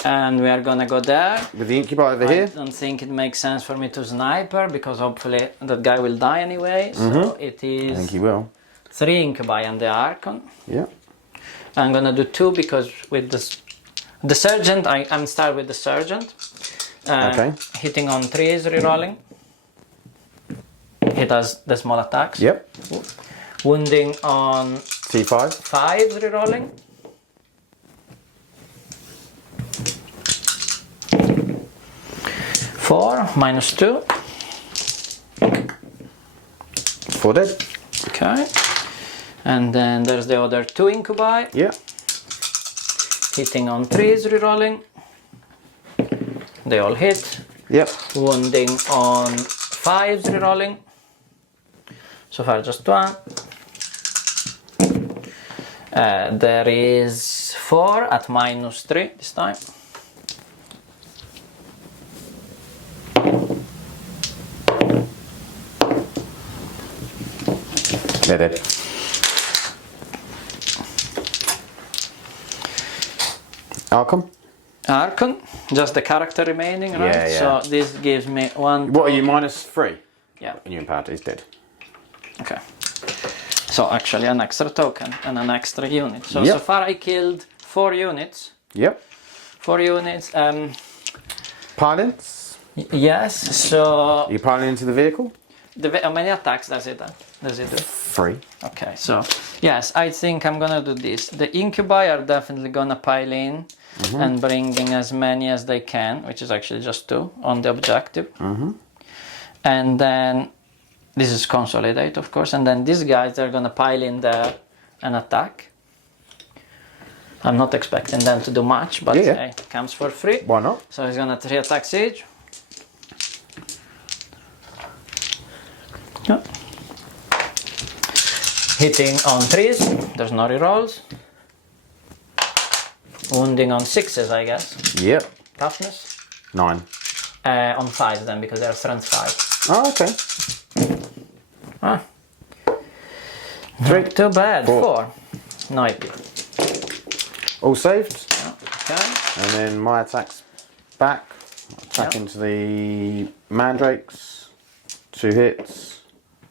And we are gonna go there. With the Incubi over I here. don't think it makes sense for me to sniper because hopefully that guy will die anyway. So it I think is he will. 3 Incubi and the Archon. Yeah. I'm gonna do 2 because with the Sergeant, I'm start with the Sergeant. Okay. Hitting on 3 is rerolling. He does the small attacks. Yep. Wounding on T5. 5 is rerolling. Four minus 2. 4 dead. Okay. And then there's the other 2 Incubi. Yeah. Hitting on 3 is rerolling. They all hit. Yep. Wounding on 5 is rerolling. So far just 1. There is 4 at minus 3 this time. They're dead. Archon. Archon, just the character remaining, right? Yeah, yeah. So this gives me one. What are you, -3? Yeah. And your empowered is dead. Okay. So actually an extra token and an extra unit. So Yep. so far I killed 4 units. Yep. 4 units. Pilots? Yes. So Are you piloting into the vehicle? how many attacks does it? Does it do? 3. Okay. So yes, I think I'm gonna do this. The incubi are definitely gonna pile in and bringing as many as they can, which is actually just 2 on the objective. And then this is consolidate, of course, and then these guys, they're gonna pile in there and attack. I'm not expecting them to do much, but Yeah. it comes for free. Why not? So he's gonna 3 attack siege. Yeah. Hitting on 3s, there's no rerolls. Wounding on 6s, I guess. Yep. Toughness. 9. On 5s then, because they're strength 5. Oh, okay. Ah. 3. Not too bad. 4. 4. No IP. All saved. Okay. And then my attack's back. Attack Yep. into the mandrakes. 2 hits.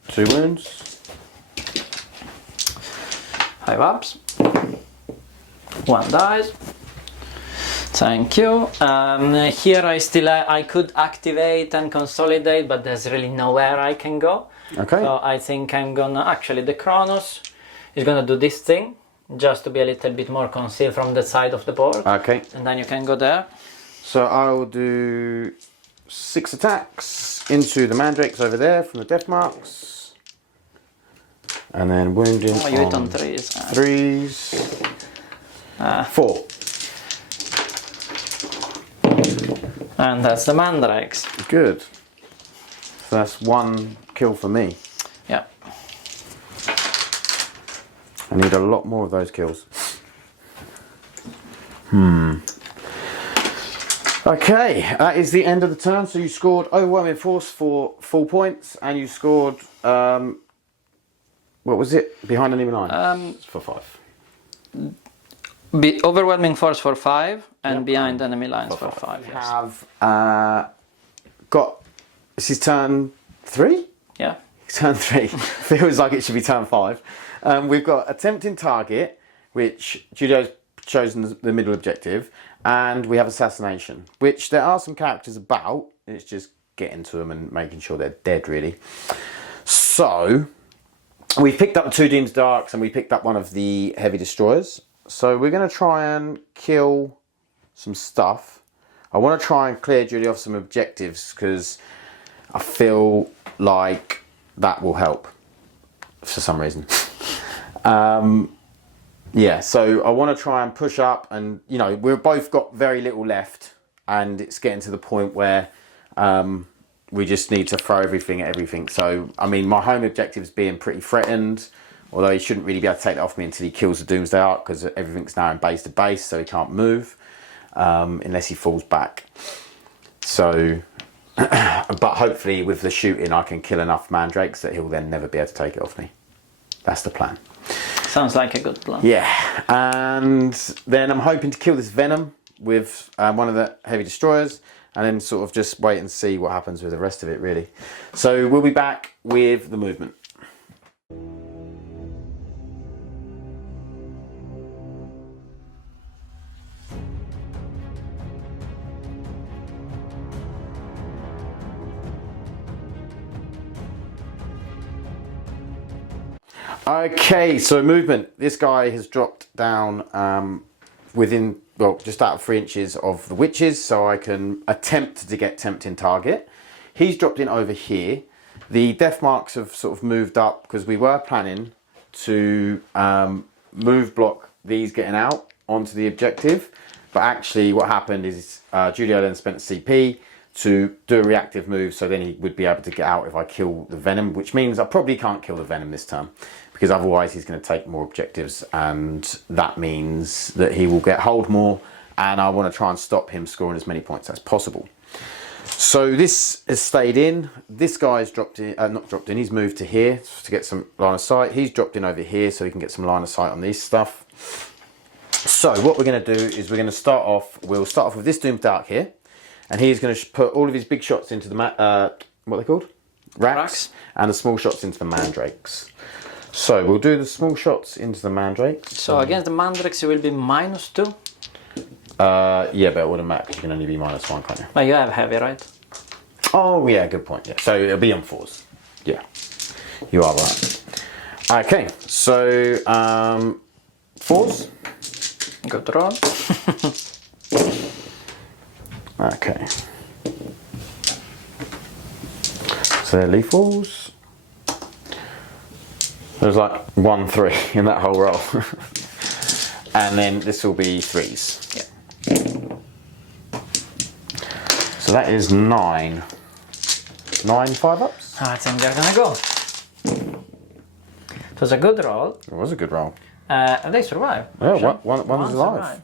2 wounds. 5 ups. 1 dies. Thank you. Here I could activate and consolidate, but there's really nowhere I can go. Okay. So I think I'm gonna actually the Kronos is gonna do this thing just to be a little bit more concealed from the side of the board. Okay. And then you can go there. So I will do 6 attacks into the mandrakes over there from the death marks. And then wounding Oh, you hit on 3s. 3s. 4. And that's the mandrakes. Good. So that's 1 kill for me. Yeah. I need a lot more of those kills. Okay, that is the end of the turn. So you scored overwhelming force for full points, and you scored what was it? Behind enemy line. For 5. Overwhelming force for 5 and behind enemy lines for 5. We Yes. have got. This is turn 3. Yeah. Turn 3 feels like it should be turn 5. We've got attempting target, which Julio's chosen the middle objective, and we have assassination, which there are some characters about. It's just getting to them and making sure they're dead, really. So we've picked up the 2 Deems Darks and we picked up one of the heavy destroyers. So we're going to try and kill some stuff. I want to try and clear Julie off some objectives because I feel like that will help for some reason. Yeah, so I want to try and push up, and you know, we've both got very little left, and it's getting to the point where we just need to throw everything at everything. So, I mean, my home objective's being pretty threatened, although he shouldn't really be able to take that off me until he kills the Doomsday Ark, because everything's now in base to base, so he can't move unless he falls back. So, but hopefully with the shooting I can kill enough mandrakes that he'll then never be able to take it off me. That's the plan. Sounds like a good plan. Yeah, and then I'm hoping to kill this Venom with one of the heavy destroyers, and then sort of just wait and see what happens with the rest of it, really. So we'll be back with the movement. Okay, so movement. This guy has dropped down within, well, just out of 3 inches of the witches, so I can attempt to get tempting target. He's dropped in over here. The death marks have sort of moved up because we were planning to move block these getting out onto the objective, but actually what happened is Julio then spent a CP to do a reactive move, so then he would be able to get out if I kill the Venom, which means I probably can't kill the Venom this turn, because otherwise he's going to take more objectives, and that means that he will get hold more, and I want to try and stop him scoring as many points as possible. So this has stayed in. This guy's dropped in, not dropped in, he's moved to here to get some line of sight. He's dropped in over here so he can get some line of sight on this stuff. So So what we're going to do is we're going to start off. We'll start off with this Doomsdark here, and he's going to put all of his big shots into the what are they called? Wracks, and the small shots into the mandrakes. So we'll do the small shots into the mandrakes. So against the mandrakes it will be -2. Yeah, but it wouldn't matter because you can only be -1, can't you? But you have heavy, right? Oh yeah, good point. Yeah, so it'll be on 4s. Yeah, you are right. Okay, so 4s. Good roll. Okay. So they're lethals. There's like 1 3 in that whole roll. And then this will be 3s. Yeah. So that is 9. 9 5-ups? I think they're gonna go. It was a good roll. It was a good roll. And they survived. Yeah, one is alive. survived.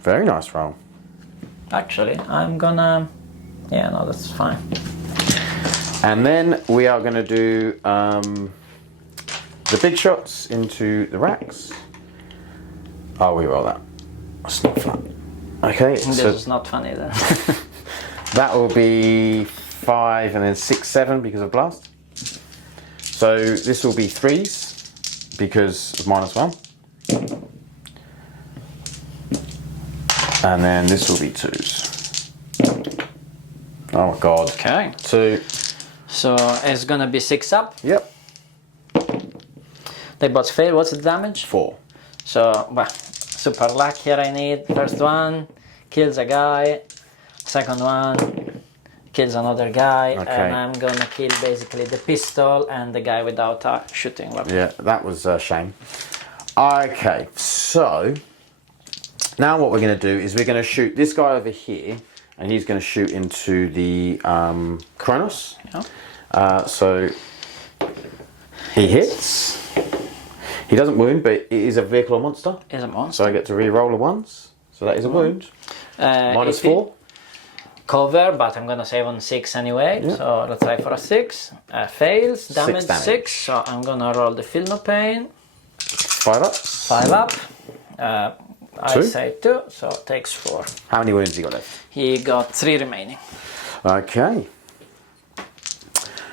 Very nice roll. Actually, I'm gonna... Yeah, no, that's fine. And then we are going to do the big shots into the Wracks. Oh, we roll that. That's not fun. Okay, This so is not funny then. that will be 5 and then 6, 7 because of blast. So this will be 3s because of -1. And then this will be 2s. Oh my god. Okay. 2. So it's gonna be 6 up. Yep. They both fail. What's the damage? 4. So, well, super luck here I need. First one kills a guy. Second one kills another guy. Okay. And I'm gonna kill basically the pistol and the guy without a shooting weapon. Yeah, that was a shame. Okay, so now what we're going to do is we're going to shoot this guy over here, and he's going to shoot into the Kronos. Yeah. So he hits. He doesn't wound, but it is a vehicle or monster. Is a monster. So I get to re-roll a once. So that is a wound. If -4. Cover, but I'm gonna save on 6 anyway. Yeah. So let's try for a 6. Fails. Damage 6 6. So I'm gonna roll the Feel No Pain. 5-ups. 5 up. I 2. say 2, so it takes 4. How many wounds he got left? He got 3 remaining. Okay.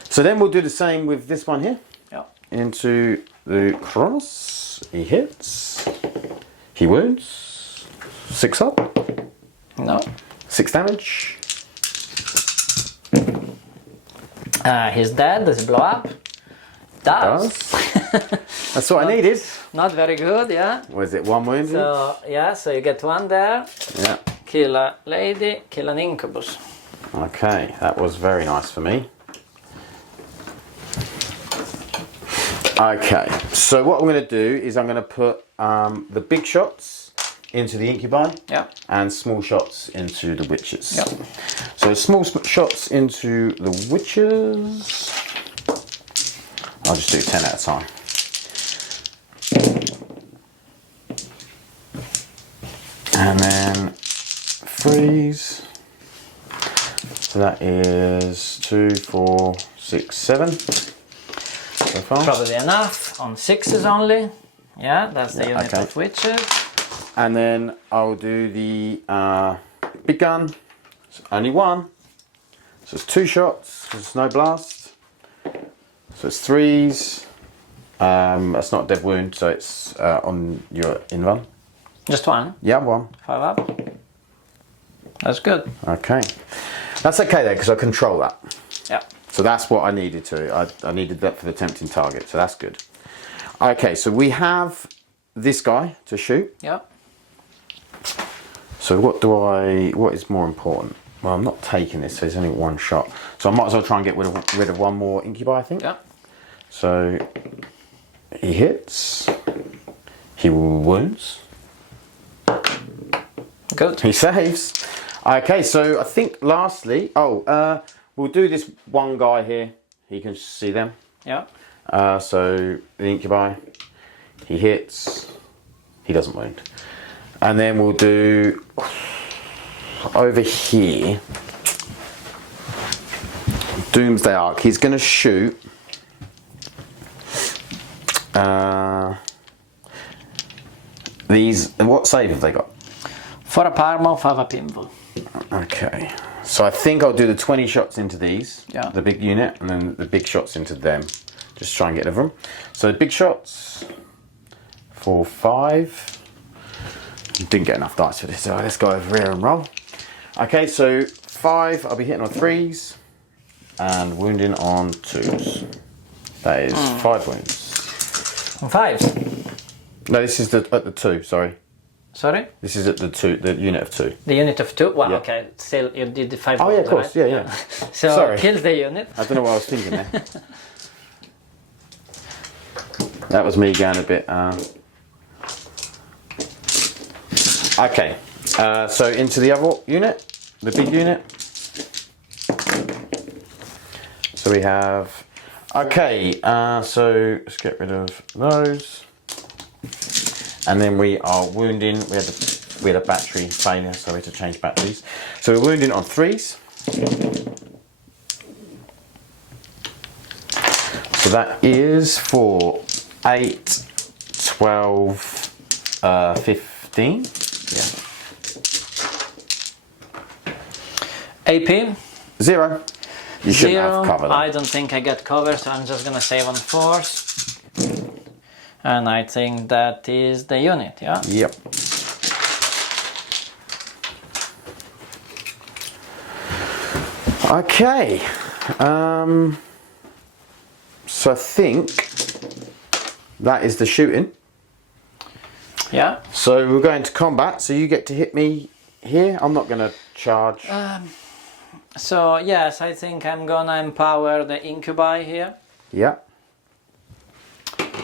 So then we'll do the same with this one here. Yeah. Into the Kronos. He hits. He wounds. 6 up. No. 6 damage. He's dead. Does he blow up? Does. That's what I needed. Not very good, yeah. Was it 1 wound? So, yeah, so you get 1 there. Yeah. Kill a lady, kill an incubus. Okay, that was very nice for me. Okay, so what I'm going to do is I'm going to put the big shots into the incubi. Yeah. And small shots into the witches. Yep. So small shots into the witches. I'll just do 10 at a time. And then freeze. So that is 2, 4, 6, 7. So far. Probably enough. On 6s only. Yeah, that's the unit okay. of witches. And then I'll do the big gun. It's only 1. So it's 2 shots. There's no blast. So it's 3s. That's not a dead wound, so it's on your invuln. Just 1? Yeah, 1. 5 up. That's good. Okay. That's okay though, because I control that. Yeah. So that's what I needed to. I needed that for the tempting target, so that's good. Okay, so we have this guy to shoot. Yeah. So what is more important? Well, I'm not taking this, so there's only 1 shot. So I might as well try and get rid of 1 more incubi, I think. Yeah. So he hits. He wounds. Good. He saves. Okay, so I think lastly, we'll do this 1 guy here. He can see them. Yeah. So the incubi, he hits. He doesn't wound. And then we'll do over here, Doomsday Arc. He's going to shoot. These, and what save have they got? 4 up armor, 5 up invul. Okay, so I think I'll do the 20 shots into these, Yeah. the big unit, and then the big shots into them. Just try and get rid of them. So the big shots for 5. Didn't get enough dice for this, so let's go over here and roll. Okay, so 5, I'll be hitting on 3s and wounding on 2s. That is 5 wounds. 5s? No, this is at the 2, sorry. Sorry? This is at the 2, the unit of 2. The unit of 2? Well, Yeah. okay, still you did the 5 Oh yeah, of wounds, course, right? yeah. So Sorry. kills the unit. I don't know what I was thinking there. That was me going a bit. Okay, so into the other unit, the big unit. So we have. Okay, so let's get rid of those, and then we are wounding. We had a battery failure, so we had to change batteries. So we're wounding on 3s. So that is for 8, 12, 15. Yeah. AP? 0. You shouldn't 0. have cover. I don't think I get cover, so I'm just gonna save on force. And I think that is the unit, yeah? Yep. Okay. So I think that is the shooting. Yeah. So we're going to combat. So you get to hit me here. I'm not going to charge. So yes, I think I'm gonna empower the incubi here. Yeah.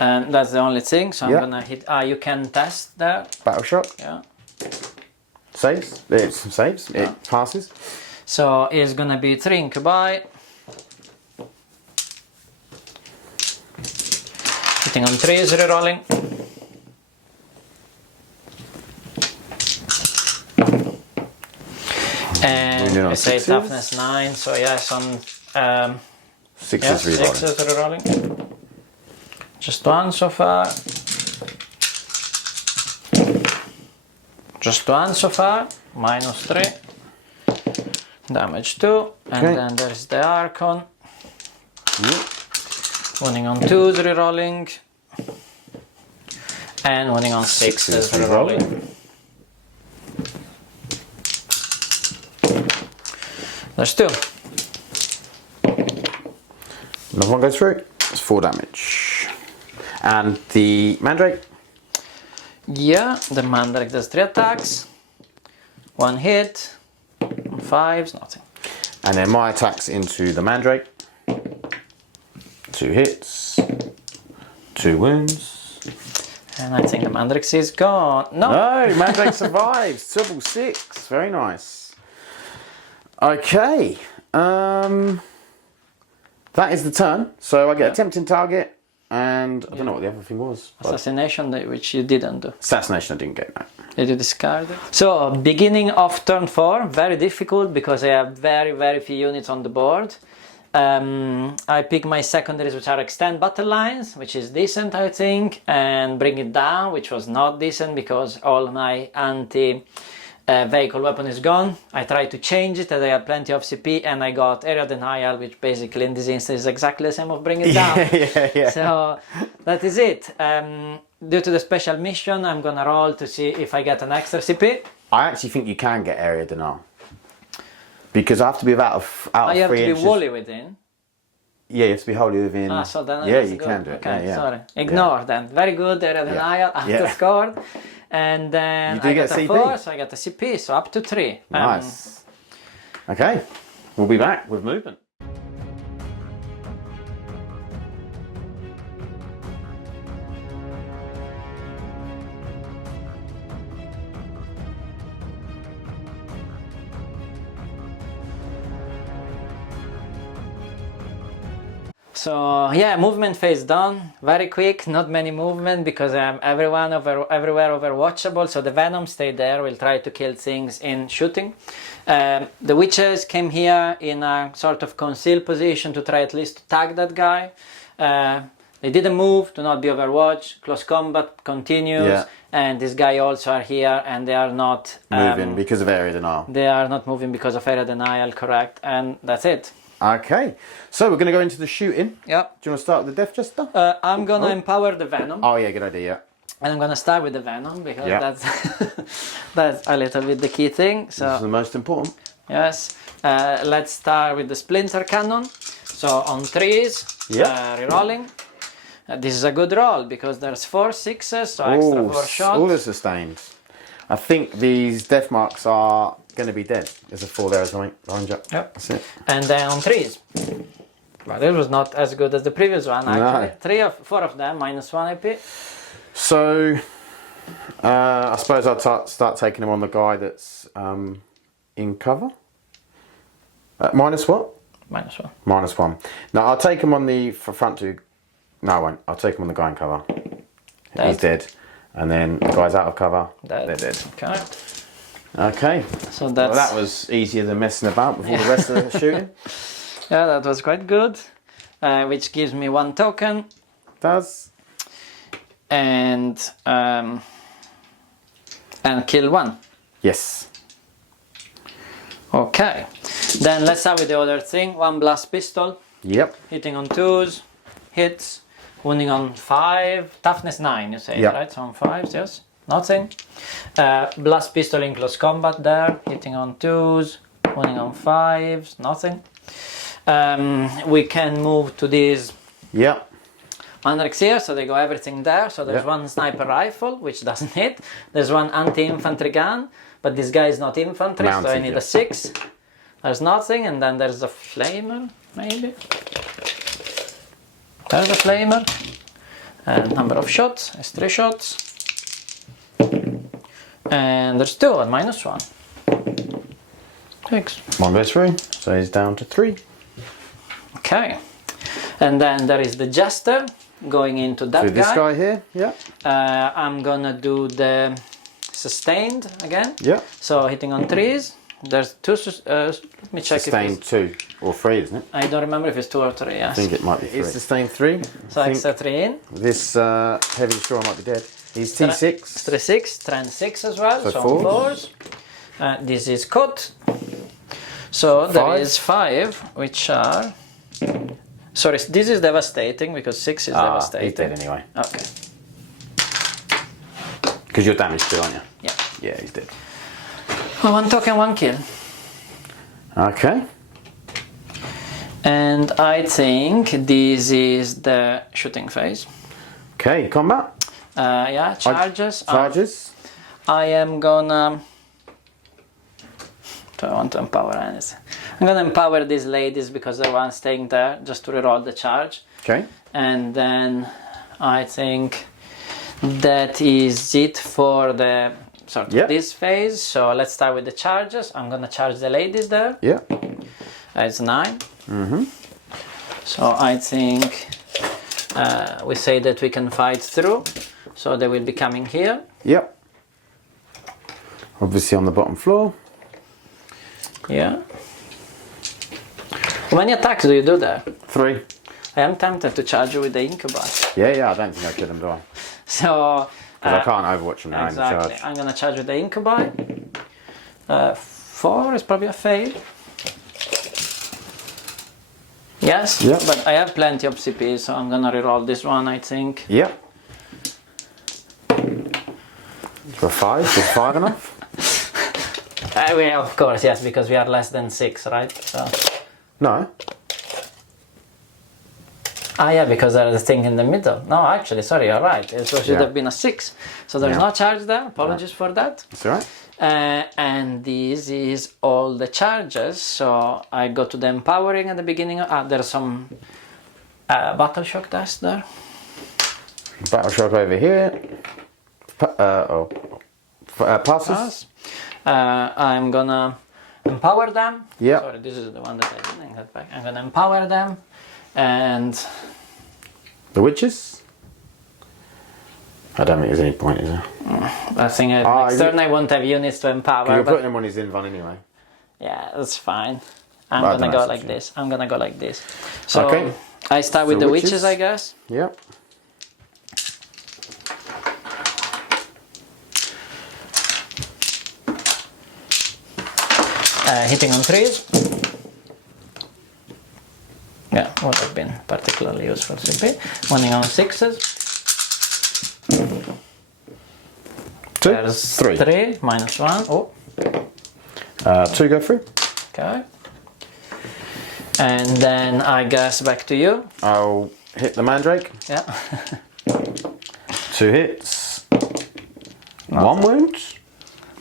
And that's the only thing, so I'm Yeah. gonna hit. You can test there. Battle shock. Yeah. Saves. It's some saves. Yeah. It passes. So it's gonna be 3 incubi. Hitting on 3s, rerolling. And on I say 6s. toughness 9, so yes, on 6 yes, is rerolling. 6s rerolling. Just 1 so far. Just 1 so far. Minus 3. Damage 2. And Okay. then there's the Archon. Yep. Winning on 2s rerolling. And winning on 6s rerolling. There's 2. Another one goes through. It's 4 damage. And the Mandrake. Yeah, the Mandrake does 3 attacks. 1 hit. 5s, nothing. And then my attacks into the Mandrake. 2 hits. 2 wounds. And I think the Mandrake is gone. No! No, Mandrake survives. Double 6. Very nice. Okay. That is the turn. So I get a tempting target. And I don't know what the other thing was. but- Assassination, which you didn't do. Assassination I didn't get, no. Did you discard it? So, beginning of turn 4, very difficult because I have very few units on the board. I pick my secondaries, which are extend battle lines, which is decent I think, and bring it down, which was not decent because all my anti-vehicle weapon is gone. I tried to change it, and I had plenty of CP, and I got area denial, which basically in this instance is exactly the same of bring it down. yeah. So that is it. Due to the special mission, I'm gonna roll to see if I get an extra CP. I actually think you can get area denial. Because I have to be out of You have 3 to be inches. wholly within. Yeah, you have to be wholly within. So then yeah, that's you good. can do it. Okay, yeah. sorry. Ignore then. Very good, area denial after Yeah. scored. And then You do I get got a CP. 4, so I got a CP, so up to 3. Nice. Okay, we'll be back with movement. So yeah, movement phase done, very quick, not many movement because I'm everywhere overwatchable, so the Venom stayed there, will try to kill things in shooting. The Witches came here in a sort of concealed position to try at least to tag that guy. They didn't move, to not be overwatched, close combat continues, and this guy also are here, and they are not moving because of area denial. They are not moving because of area denial, correct? And that's it. Okay, so we're going to go into the shooting. Yep. Do you want to start with the Death Jester? I'm gonna empower the Venom. Oh yeah, good idea. And I'm gonna start with the Venom because Yeah. that's a little bit the key thing. So This is the most important. yes, let's start with the Splinter Cannon. So on 3s, Yeah. rerolling. This is a good roll because there's 4 6s, so extra 4 shots. All the sustained. I think these death marks are going to be dead. There's a 4 there as well. Behind you. Yep. That's it. And then on 3s. But it was not as good as the previous one actually. No. 4 of them, -1 AP. So, I suppose I'll start taking him on the guy that's in cover. Minus what? -1. -1. No, I'll take him on the front two. No, I won't. I'll take him on the guy in cover. He's dead. And then the guy's out of cover. They're dead. Okay. Okay. So that's... Well, that was easier than messing about with all the rest of the shooting. Yeah, that was quite good. Which gives me 1 token. Does. And kill 1. Yes. Okay. Then let's start with the other thing. 1 blast pistol. Yep. Hitting on 2s. Hits. Wounding on 5. Toughness 9, you say, yep. right? So on 5s, yes. Nothing. Blast pistol in close combat there. Hitting on 2s. Wounding on 5s. Nothing. We can move to these Yep. Mandrax here, so they go everything there. So there's 1 sniper rifle, which doesn't hit. There's 1 anti-infantry gun, but this guy is not infantry, Mounted, so I need a 6. There's nothing, and then there's a flamer, maybe. There's a flamer. Number of shots is 3 shots. And there's 2 at -1. 6. 1 goes through, so he's down to 3. Okay. And then there is the Jester going into that So this guy here, yeah. I'm gonna do the sustained again. Yeah. So hitting on 3s. There's 2. Let me check. Sustained 2 or 3, isn't it? I don't remember if it's 2 or 3. Yes. I think it might be 3. It's sustained 3. So extra 3 in. This heavy destroyer might be dead. He's T6. 3-6, trend 6 as well. So So 4s. 4s. This is cut. So there 5. is 5, which are. Sorry, this is devastating because 6 is devastating. He's dead anyway. Okay. Because you're damaged too, aren't you? Yeah. Yeah, he's dead. Well, 1 token, 1 kill. Okay. And I think this is the shooting phase. Okay, combat. Yeah, charges. Charges. I am gonna. Do I want to empower anything? I'm gonna empower these ladies because they're one staying there just to reroll the charge. Okay. And then I think that is it for the sort of this phase. So let's start with the charges. I'm gonna charge the ladies there. Yeah. It's 9. So I think we say that we can fight through. So they will be coming here. Yep. Obviously on the bottom floor. Yeah. How many attacks do you do there? 3. I am tempted to charge you with the incubi. Yeah, I don't think I kill him, do I? So. Because I can't overwatch him now in the Exactly. charge. I'm gonna charge with the incubi. 4 is probably a fail. Yes, Yeah. but I have plenty of CP, so I'm gonna reroll this one, I think. Yep. For 5? Is 5 enough? Well, of course, yes, because we are less than 6, right? So. No. Ah, yeah, because there's a thing in the middle. No, actually, sorry, you're right. It should have been a 6. So there's no charge there. Apologies for that. That's alright. And this is all the charges. So I go to the empowering at the beginning. There's some battle shock test there. Battle shock over here. Passes. Pass. I'm gonna empower them. Yeah. Sorry, this is the one that I didn't get back. I'm gonna empower them. And the witches? I don't think there's any point, is there? I think next turn I won't have units to empower. You're but putting him on his invuln anyway. yeah, that's fine. I'm gonna go like this. I'm gonna go like this. So Okay. I start with the witches, I guess. Yep. Hitting on 3s. Yeah, would have been particularly useful CP. Winning on 6s. 2, There's 3. 3, -1. Oh. 2 go through. Okay. And then I guess back to you. I'll hit the Mandrake. Yeah. 2 hits. 1 wound.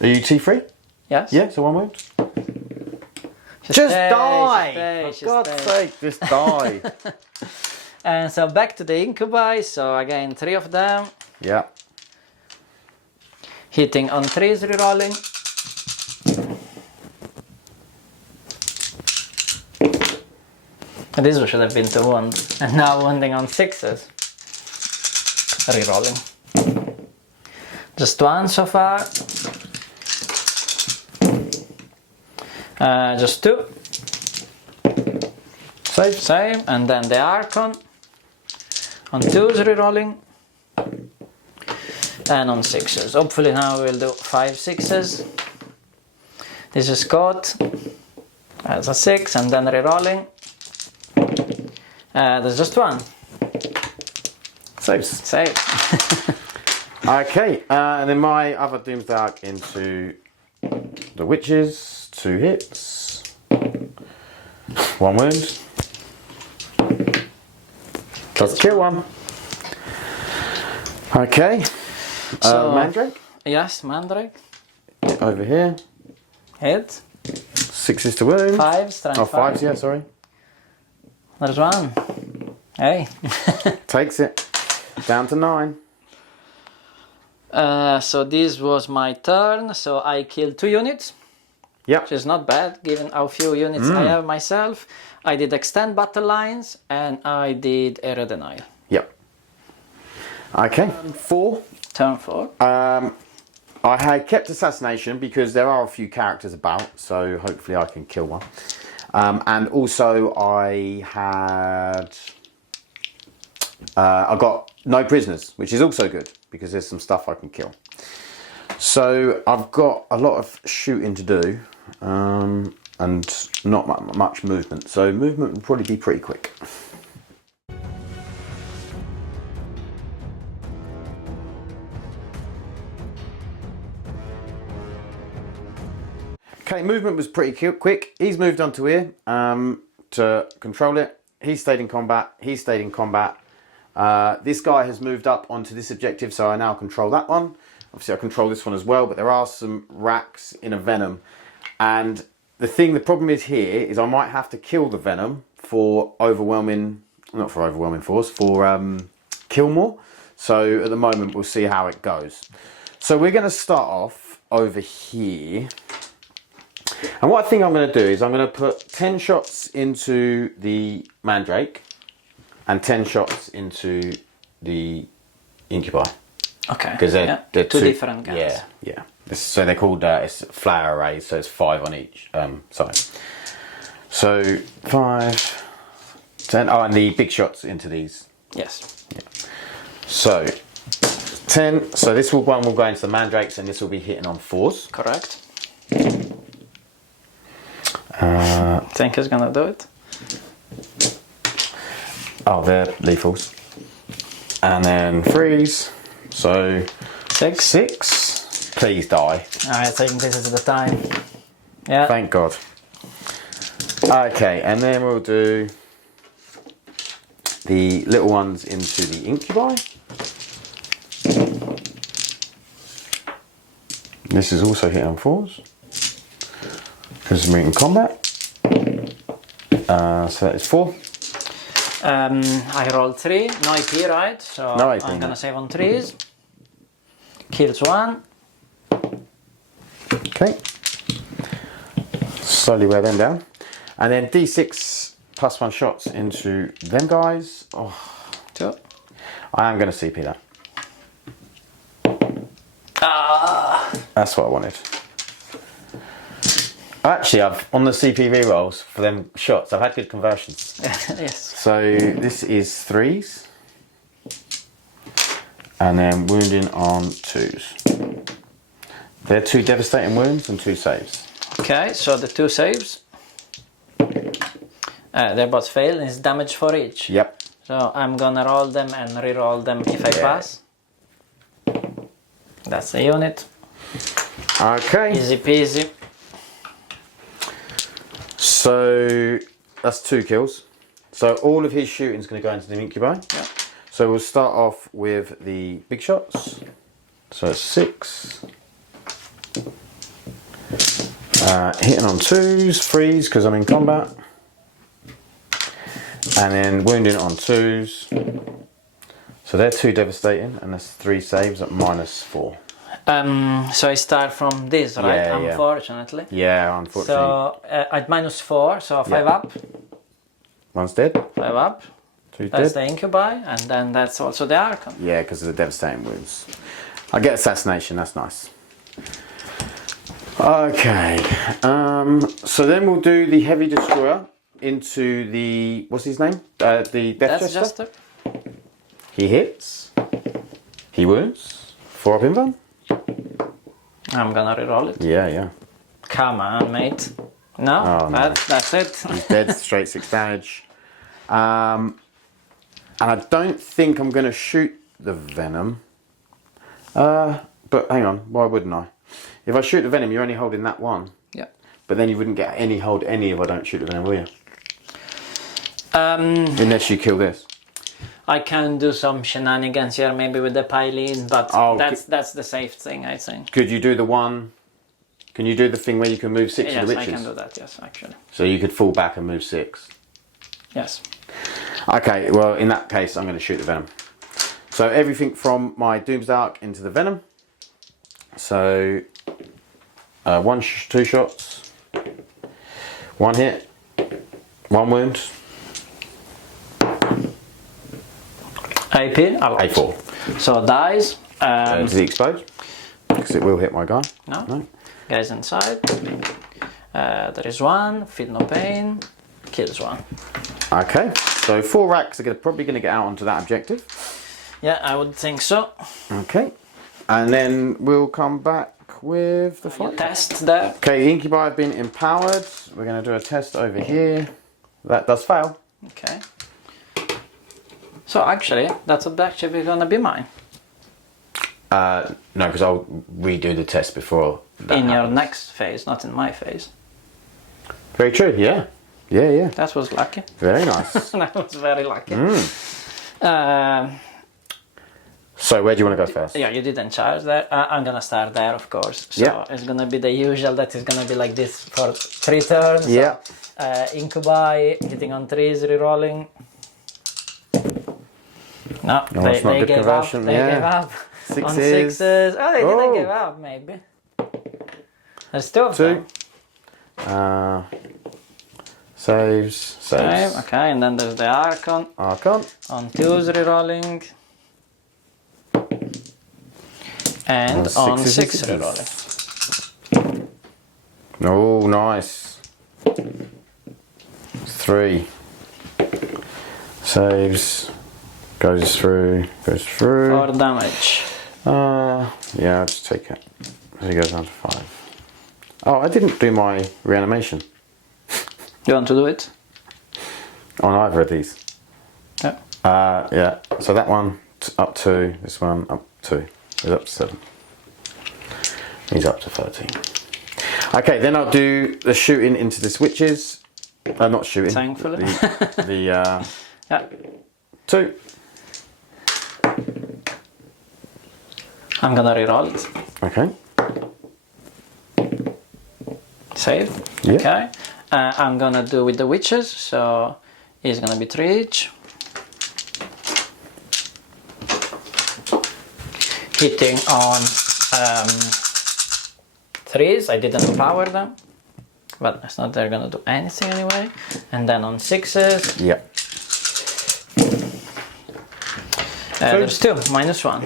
Are you T3? Yes. Yeah, so 1 wound. Just die! For God's sake, just die. And so back to the Incubi. So again, 3 of them. Yeah. Hitting on 3s, rerolling. This should have been 2 wounds. And now wounding on 6s. Rerolling. Just 1 so far. Just 2. Save. And then the Archon. On 2s, rerolling. And on 6s. Hopefully now we'll do 5 6s. This is caught as a 6 and then rerolling. There's just 1. Saves. Save. Okay, and then my other Doomsday Arc into the Witches. 2 hits. 1 wound. Does kill 1. Okay. So, Mandrake. Yes, Mandrake. Over here. Hit. 6s to wound. 5, strength Oh, 5. 5s, yeah, sorry. There's 1. Hey. Takes it. Down to 9. So this was my turn. So I killed 2 units. Yep. Which is not bad given how few units I have myself. I did extend battle lines and I did area denial. Yep. Okay. 4. Turn 4. I had kept assassination because there are a few characters about, so hopefully I can kill one. And also I had I got no prisoners, which is also good because there's some stuff I can kill. So I've got a lot of shooting to do and not much movement. So movement will probably be pretty quick. Okay, movement was pretty quick. He's moved on to here to control it. He stayed in combat. He stayed in combat. This guy has moved up onto this objective, so I now control that one. Obviously, I control this one as well, but there are some Wracks in a Venom. And the problem is here is I might have to kill the Venom for overwhelming, not for overwhelming force, for kill more. So at the moment, we'll see how it goes. So we're going to start off over here. And what I think I'm going to do is I'm going to put 10 shots into the Mandrake and 10 shots into the Incubi. Okay. Because they're two different guns. Yeah. So they're called it's flower arrays, so it's 5 on each side. So 5, 10. Oh, and the big shots into these. Yes. Yeah. So 10. So this one will go into the Mandrakes, and this will be hitting on 4s. Correct. Think he's gonna do it? Oh, they're lethals. And then 3s. So 6. Please die. I think this is the time. Yeah. Thank God. Okay, and then we'll do the little ones into the Incubi. This is also hit on 4s. Because we're in combat. So that is 4. I rolled 3, no IP, right? So No IP, I'm gonna no. save on 3s. Kills 1. Okay. Slowly wear them down. And then D6 plus 1 shots into them guys. Oh, 2. I am going to CP that. Ah. That's what I wanted. Actually, on the CP rerolls for them shots, I've had good conversions. Yes. So this is 3s. And then wounding on 2s. They're 2 devastating wounds and 2 saves. Okay, so the 2 saves. They both fail, and it's damage for each. Yep. So I'm gonna roll them and re-roll them if I pass. That's the unit. Okay. Easy peasy. So that's 2 kills. So all of his shooting is going to go into the incubi. Yeah. So we'll start off with the big shots. So it's 6. Hitting on 2s, 3s because I'm in combat. And then wounding on 2s. So they're 2 devastating, and that's 3 saves at -4. So I start from this, right? Yeah, yeah. Unfortunately. Yeah, unfortunately. So at -4, so 5 Yeah. up. One's dead. 5 up. 2's That's dead. the incubi, and then that's also the Archon. Yeah, because of the devastating wounds. I get assassination, that's nice. Okay, so then we'll do the heavy destroyer into the, what's his name? The Death That's Jester. Jester. He hits. He wounds. 4 up invuln. I'm gonna reroll it. Yeah, yeah. Come on, mate. No, Oh, no. that's it. He's dead, straight 6 damage. And I don't think I'm going to shoot the venom. But hang on, why wouldn't I? If I shoot the venom, you're only holding that one. Yeah. But then you wouldn't get any hold any if I don't shoot the venom, will you? Unless you kill this. I can do some shenanigans here, maybe with the pile-in, but Oh, that's the safe thing, I think. Could you do the one? Can you do the thing where you can move 6 Yes, of the I witches? can do that. Yes, actually. So you could fall back and move 6. Yes. Okay, well in that case I'm going to shoot the venom. So everything from my Doomsday Arc into the venom. So 2 shots, 1 hit, 1 wound. AP, A4. So dies. Does he explode? Because it will hit my guy. No. Guys inside. There is 1. Feel no pain. Kills 1. Okay, so 4 racks are probably going to get out onto that objective. Yeah, I would think so. Okay, and then we'll come back with the fight. Test there. Okay, Incubi have been empowered. We're going to do a test over here. That does fail. Okay. So actually, that's objective is gonna be mine. No, because I'll redo the test before that In your happens. next phase, not in my phase. Very true, yeah. Yeah, yeah. That was lucky. Very nice. That was very lucky. So where do you want to go first? Yeah, you didn't charge there. I'm gonna start there, of course. So Yeah. it's gonna be the usual. That is gonna be like this for 3 turns. Yeah. Incubi, hitting on 3s, rerolling. No, No, they it's not good gave up. conversion, They yeah. gave up. On 6s. 6s. Oh, they Oh. didn't give up, maybe. There's 2 of 2. them. Saves. Saves. Okay, and then there's the Archon. Archon. On 2s, rerolling. And on 6 sixes. rerolling. Oh, nice. 3. Saves. Goes through. 4 damage. Yeah, I'll just take it. So he goes down to 5. Oh, I didn't do my reanimation You want to do it? on either of these. Yeah. Yeah. So that one up 2. This one up 2. He's up to 7. He's up to 13. Okay, then I'll do the shooting into the switches. Not shooting. Thankfully. The Yeah. 2. I'm gonna reroll it. Okay. Save. Yeah. Okay. I'm gonna do with the witches, so it's gonna be 3 each. Hitting on 3s, I didn't power them, but it's not they're gonna do anything anyway. And then on 6s, Yeah. there's 2, -1.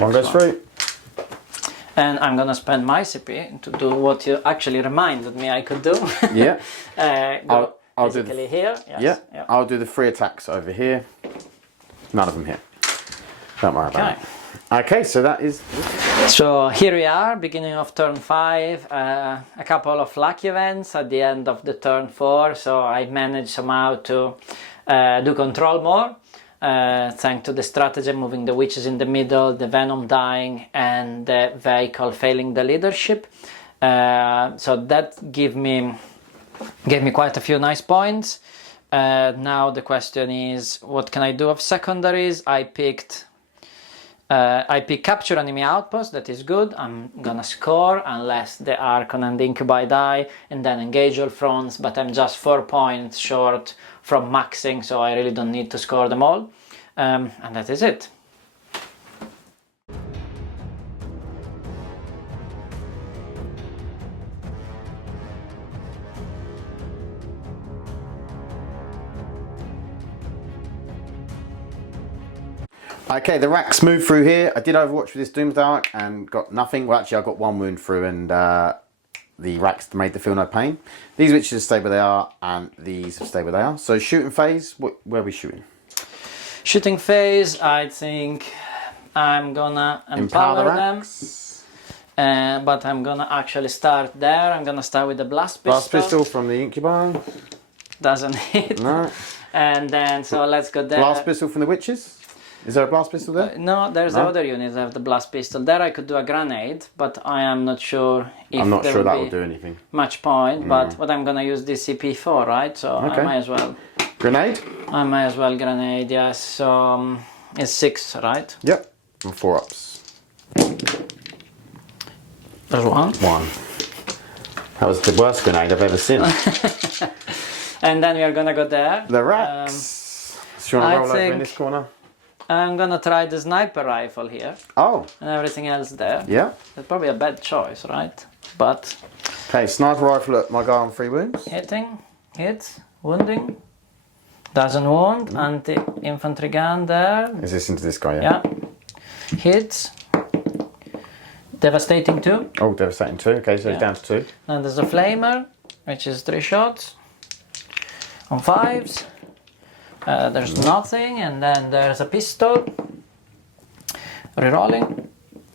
One goes through. And I'm gonna spend my CP to do what you actually reminded me I could do. Yeah. Go I'll do basically here. Yes. Yeah. I'll do the 3 attacks over here. None of them here. Don't worry about Okay. it. Okay, so that is... So here we are, beginning of turn 5, a couple of lucky events at the end of the turn 4, so I managed somehow to do control more, thanks to the strategy, moving the witches in the middle, the venom dying, and the vehicle failing the leadership. So that gave me quite a few nice points. Now the question is, what can I do of secondaries? I picked capture enemy outpost, that is good. I'm gonna score unless the Archon and the Incubi die, and then engage all fronts, but I'm just 4 points short from maxing, so I really don't need to score them all. And that is it. Okay, the Wracks moved through here. I did Overwatch with this Doomsdark and got nothing. Well, actually, I got 1 wound through, and the Wracks made the feel no pain. These witches stay where they are, and these stay where they are. So shooting phase, where are we shooting? Shooting phase, I think I'm gonna empower them. But I'm gonna actually start there. I'm gonna start with the blast pistol. Blast pistol from the Incubi. Doesn't hit. No. And then, so let's go there. Blast pistol from the witches. Is there a blast pistol there? No, there's the other units that have the blast pistol. There I could do a granade, but I am not sure if I'm not there sure that will will do anything. Much point, but what I'm gonna use this CP for, right? So Okay. I might as well. Grenade? I might as well grenade, yes. So it's 6, right? Yep. And 4 ups. There's 1. 1. That was the worst grenade I've ever seen. And then we are gonna go there. The Wracks. So you want to roll over in this corner? I'm gonna try the sniper rifle here. Oh. And everything else there. Yeah. That's probably a bad choice, right? But... Okay, sniper rifle at my guy on 3 wounds. Hitting, hit, wounding. Doesn't wound. Anti-infantry gun there. Is this into this guy, yeah? Yeah. Hits. Devastating 2. Oh, devastating 2. Okay, so it's down to 2. And there's a flamer, which is 3 shots. On 5s. There's nothing, and then there's a pistol. Rerolling.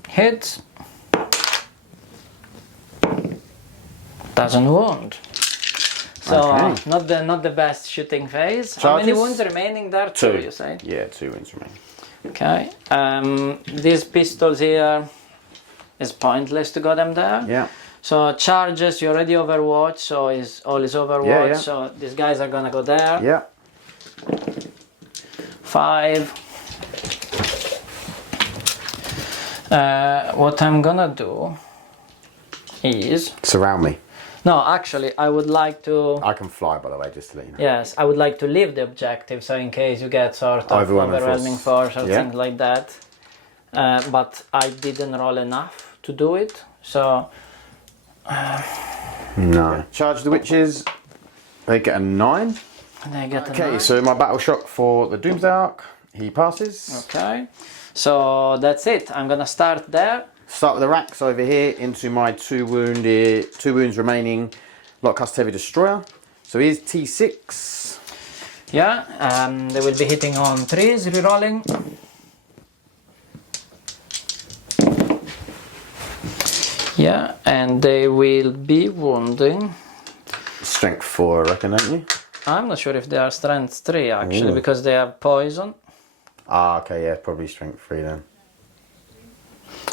Hits. Doesn't wound. So Okay. not the best shooting phase. Charges? How many wounds remaining there? 2, 2. you say? Yeah, 2 wounds remaining. Okay. These pistols here is pointless to go them there. Yeah. So charges, you already Overwatch, so all is Overwatch. Yeah. So these guys are gonna go there. Yeah. 5. What I'm gonna do is... Surround me. No, actually, I would like to... I can fly, by the way, just to let you know. Yes, I would like to leave the objective, so in case you get sort of overwhelming force or things like that. But I didn't roll enough to do it, so... No. Charge the witches. They get a 9. And I get a Okay, 9. so my battle shock for the Doomsdark. He passes. Okay, so that's it. I'm gonna start there. Start with the Wracks over here into my 2 wounds remaining Lockcast Heavy Destroyer. So here's T6. Yeah, they will be hitting on 3s, rerolling. Yeah, and they will be wounding. Strength 4, I reckon, don't you? I'm not sure if they are strength 3 actually, because they have poison. Ah, okay, yeah, probably strength 3 then.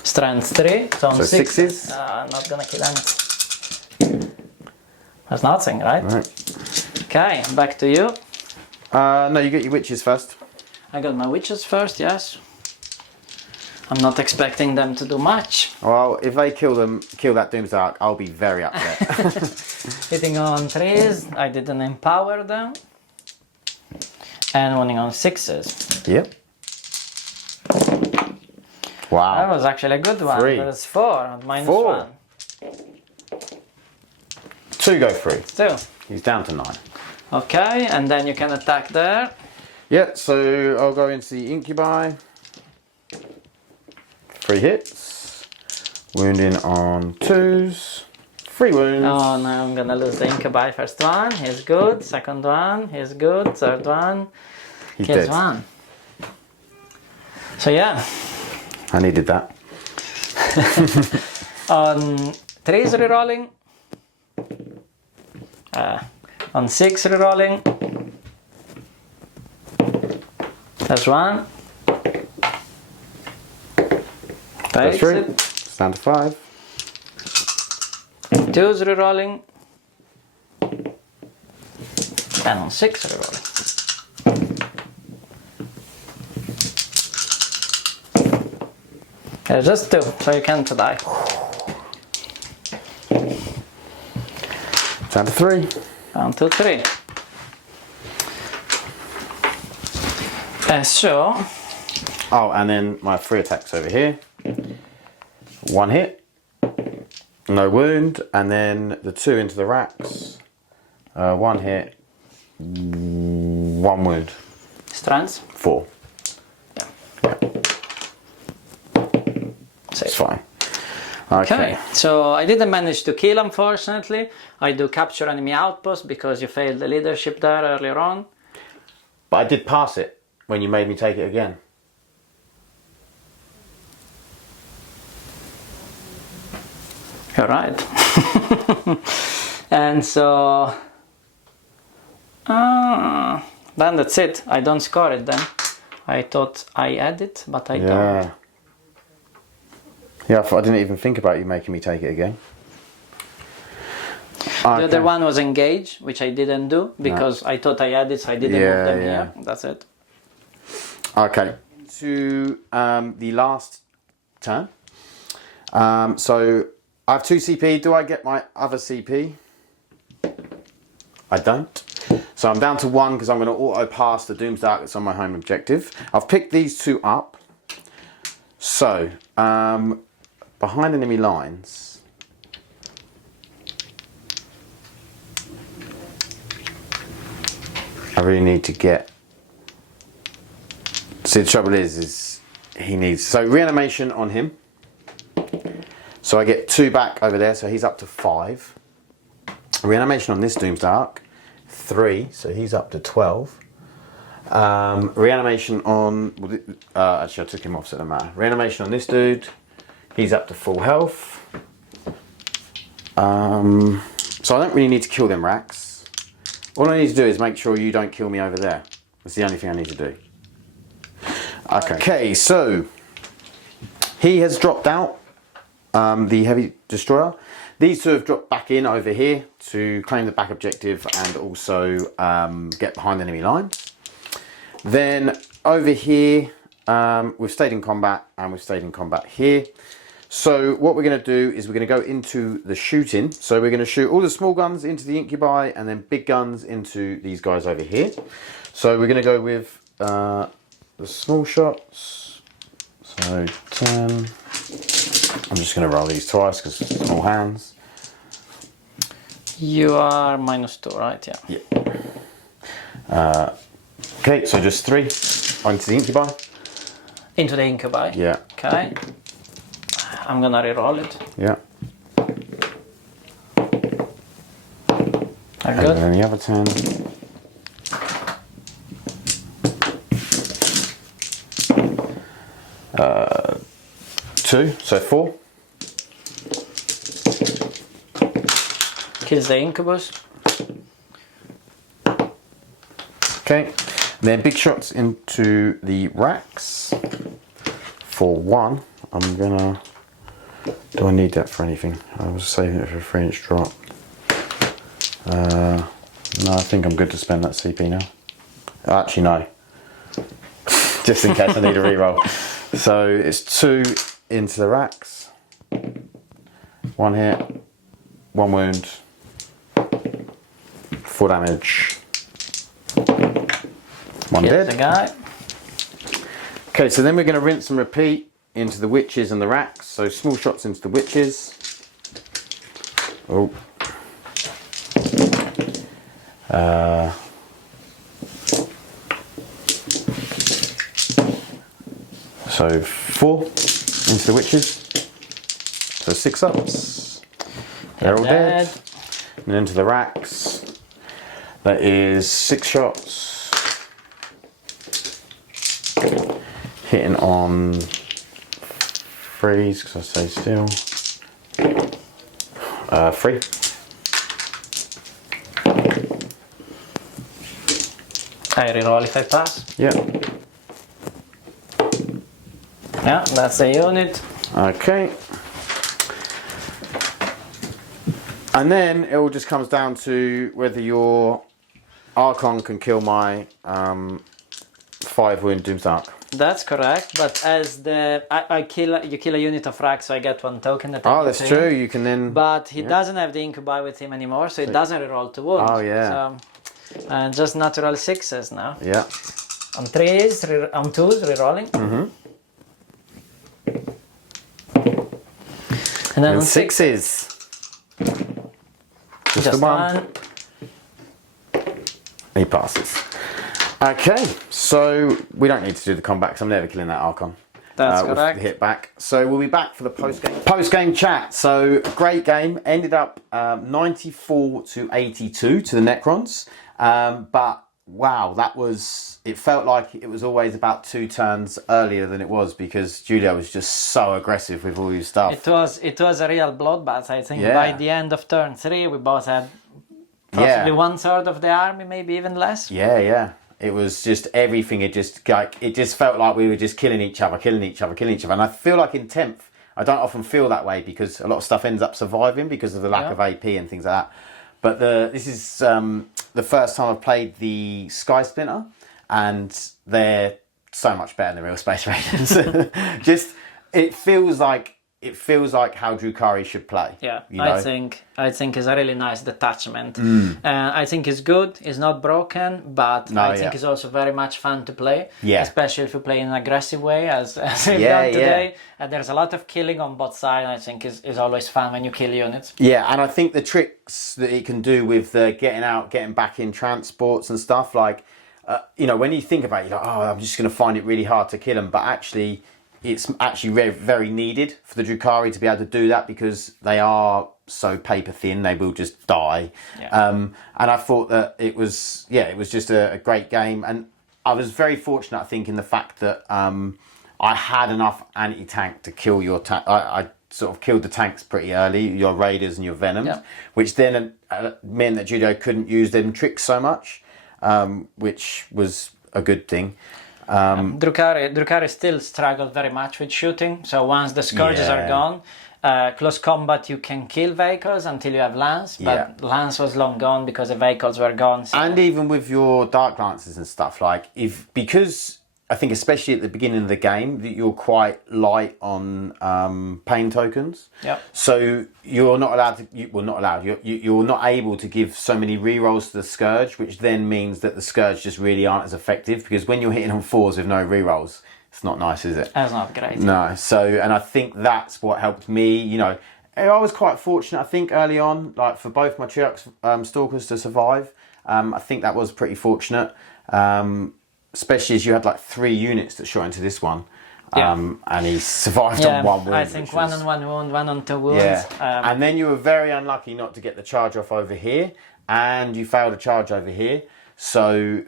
Strength 3, so on 6s. Not gonna kill anything. That's nothing, right? Okay, back to you. No, you get your witches first. I got my witches first, yes. I'm not expecting them to do much. Well, if they kill that Doomsdark, I'll be very upset. Hitting on 3s, I didn't empower them. And winning on 6s. Yep. Wow. That was actually a good one. 3. That's 4, minus 4. 1. 2 go through. 2. He's down to 9. Okay, and then you can attack there. Yeah, so I'll go into the Incubi. 3 hits. Wounding on 2s. 3 wounds. Oh no, I'm gonna lose the Incubi. First one, he's good. Second one, he's good. Third one, He's kills dead. 1. So yeah, I needed that. On 3s rerolling. On 6 rerolling. That's 1. That's Takes 3. it. Stand to 5. 2s rerolling. And on 6 rerolling. There's just 2, so you can't die. Down to 3. 1, 2, 3. So. Oh, and then my 3 attacks over here. 1 hit. No wound. And then the 2 into the Wracks. 1 hit. 1 wound. Strands? 4. Yeah. It's fine. Okay, so I didn't manage to kill, unfortunately. I do capture enemy outpost because you failed the leadership there earlier on. But I did pass it when you made me take it again. You're right. And so... then that's it. I don't score it then. I thought I had it, but I don't. Yeah, I didn't even think about you making me take it again. The other one was engage, which I didn't do because I thought I had it, so I didn't move them here. That's it. Okay. To the last turn. So I have 2 CP. Do I get my other CP? I don't. So I'm down to 1 because I'm going to auto pass the Doomsdark that's on my home objective. I've picked these 2 up. So, behind enemy lines, I really need to get... See, the trouble is he needs... So, reanimation on him. So I get 2 back over there, so he's up to 5. Reanimation on this Doomsdark, 3, so he's up to 12. Reanimation on... actually, I took him off, so it doesn't matter. Reanimation on this dude, he's up to full health. So I don't really need to kill them Wracks. All I need to do is make sure you don't kill me over there. That's the only thing I need to do. Okay, so he has dropped out, the Heavy Destroyer. These 2 have dropped back in over here to claim the back objective and also get behind enemy lines. Then over here, we've stayed in combat and we've stayed in combat here. So what we're going to do is we're going to go into the shooting. So we're going to shoot all the small guns into the incubi and then big guns into these guys over here. So we're going to go with the small shots. So 10. I'm just going to roll these twice because small hands. You are -2, right? Yeah. Okay, so just 3 onto the incubi. Into the incubi? Yeah. Okay. I'm gonna reroll it. Yeah. Are good? And then the other 10. Two, so 4. Kills the incubus. Okay, then big shots into the Wracks. For 1, I'm gonna... Do I need that for anything? I was saving it for a 3-inch drop. No, I think I'm good to spend that CP now. Actually, no. Just in case I need a reroll. So it's 2 into the Wracks. 1 hit, 1 wound, 4 damage. 1 dead. The guy. Okay, so then we're going to rinse and repeat into the Witches and the Wracks. So small shots into the Witches. Oh. So 4 into the Witches. So 6 ups. They're all dead. And into the Wracks. That is 6 shots. Hitting on freeze because I stay still. 3. I reroll if I pass. Yeah. Yeah, that's the unit. Okay. And then it all just comes down to whether your Archon can kill my 5 wound Doomstark. That's correct, but as you kill a unit of Wrack, so I get 1 token. That That's true. You can then. But he doesn't have the Incubi with him anymore, so it doesn't reroll to wound. Oh yeah. So, just natural 6s now. Yeah. On 3s, on 2s, rerolling. And then on 6s. Just the one. He passes. Okay, so we don't need to do the combat because I'm never killing that Archon. That's with correct. the hit back. So we'll be back for the post-game chat. So great game. Ended up 94 to 82 to the Necrons. But wow, it felt like it was always about 2 turns earlier than it was because Julia was just so aggressive with all your stuff. It was a real bloodbath. I think by the end of turn 3, we both had possibly 1/3 of the army, maybe even less. Yeah. It was just everything. It just felt like we were just killing each other. And I feel like in 10th, I don't often feel that way because a lot of stuff ends up surviving because of the lack of AP and things like that. But this is the first time I've played the Skysplinter, and they're so much better than the real Space Raiders. It feels like how Drukhari should play. Yeah, you know? I think it's a really nice detachment. I think it's good. It's not broken, but I think it's also very much fun to play. Yeah. Especially if you play in an aggressive way, as we've done today. And there's a lot of killing on both sides. I think is always fun when you kill units. Yeah, and I think the tricks that it can do with getting out, getting back in transports and stuff, like, when you think about it, you're like, oh, I'm just going to find it really hard to kill them, but actually, it's actually very, very needed for the Drukhari to be able to do that because they are so paper thin, they will just die. Yeah. And I thought that it was just a great game. And I was very fortunate, I think, in the fact that I had enough anti-tank to kill your tank. I sort of killed the tanks pretty early, your Raiders and your Venoms, which then meant that Judo couldn't use them tricks so much, which was a good thing. Drukhari still struggled very much with shooting. So once the Scourges are gone, close combat you can kill vehicles until you have Lance, but Lance was long gone because the vehicles were gone. So. And even with your Dark Lances and stuff, because I think especially at the beginning of the game that you're quite light on pain tokens. Yep. So you're not allowed to. You're not able to give so many rerolls to the Scourge, which then means that the Scourge just really aren't as effective because when you're hitting on 4s with no rerolls, it's not nice, is it? That's not great. No. So, and I think that's what helped me. I was quite fortunate. I think early on, like for both my Triarch Stalkers to survive. I think that was pretty fortunate. Especially as you had like 3 units that shot into this one. And he survived on 1 wound. I think 1 on 1 wound, 1 on 2 wounds. Yeah. And then you were very unlucky not to get the charge off over here, and you failed a charge over here. So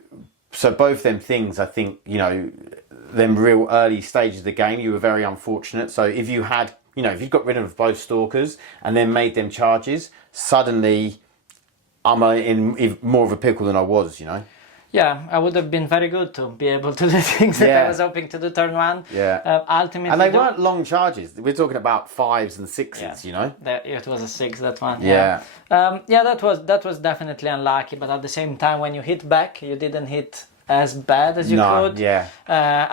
both them things, I think, them real early stages of the game, you were very unfortunate. So if you had, if you got rid of both Stalkers and then made them charges, suddenly I'm in more of a pickle than I was, Yeah, I would have been very good to be able to do things that I was hoping to do turn 1. Yeah. Ultimately, and they weren't long charges. We're talking about 5s and 6s, It was a 6, that one. Yeah. That was definitely unlucky, but at the same time, when you hit back, you didn't hit as bad as you could. Yeah.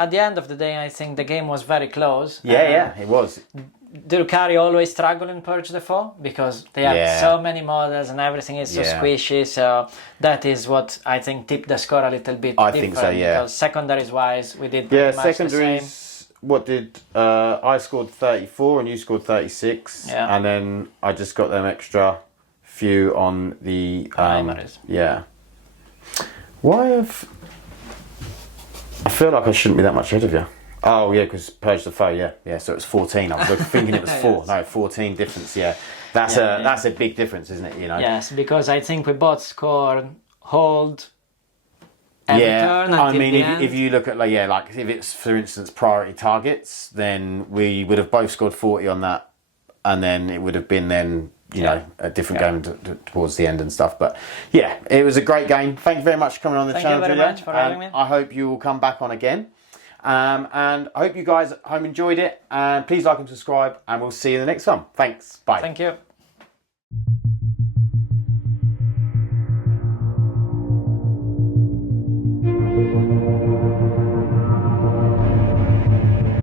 At the end of the day, I think the game was very close. It was. Drukhari always struggle in Purge the Foe because they have so many models and everything is so squishy. So that is what I think tipped the score a little bit. I think so, yeah. Because secondaries wise, we did pretty much secondaries. The same. What did I scored 34 and you scored 36, and then I just got them extra few on the Khymerae. Yeah. I feel like I shouldn't be that much ahead of you. Oh, yeah, because Purge the Foe, yeah. So it was 14. I was thinking it was 4. Yes. No, 14 difference, yeah. That's a big difference, isn't it, Yes, because I think we both scored Hold, every Yeah, turn I until mean, the if, end. if you look at, like, yeah, like if it's, for instance, priority targets, then we would have both scored 40 on that, and then it would have been then, you know, a different game towards the end and stuff. But yeah, it was a great game. Thank you very much for coming on the channel. Thank you very much for having me. I hope you will come back on again. And I hope you guys at home enjoyed it. And please like and subscribe, and we'll see you in the next one. Thanks. Bye. Thank you.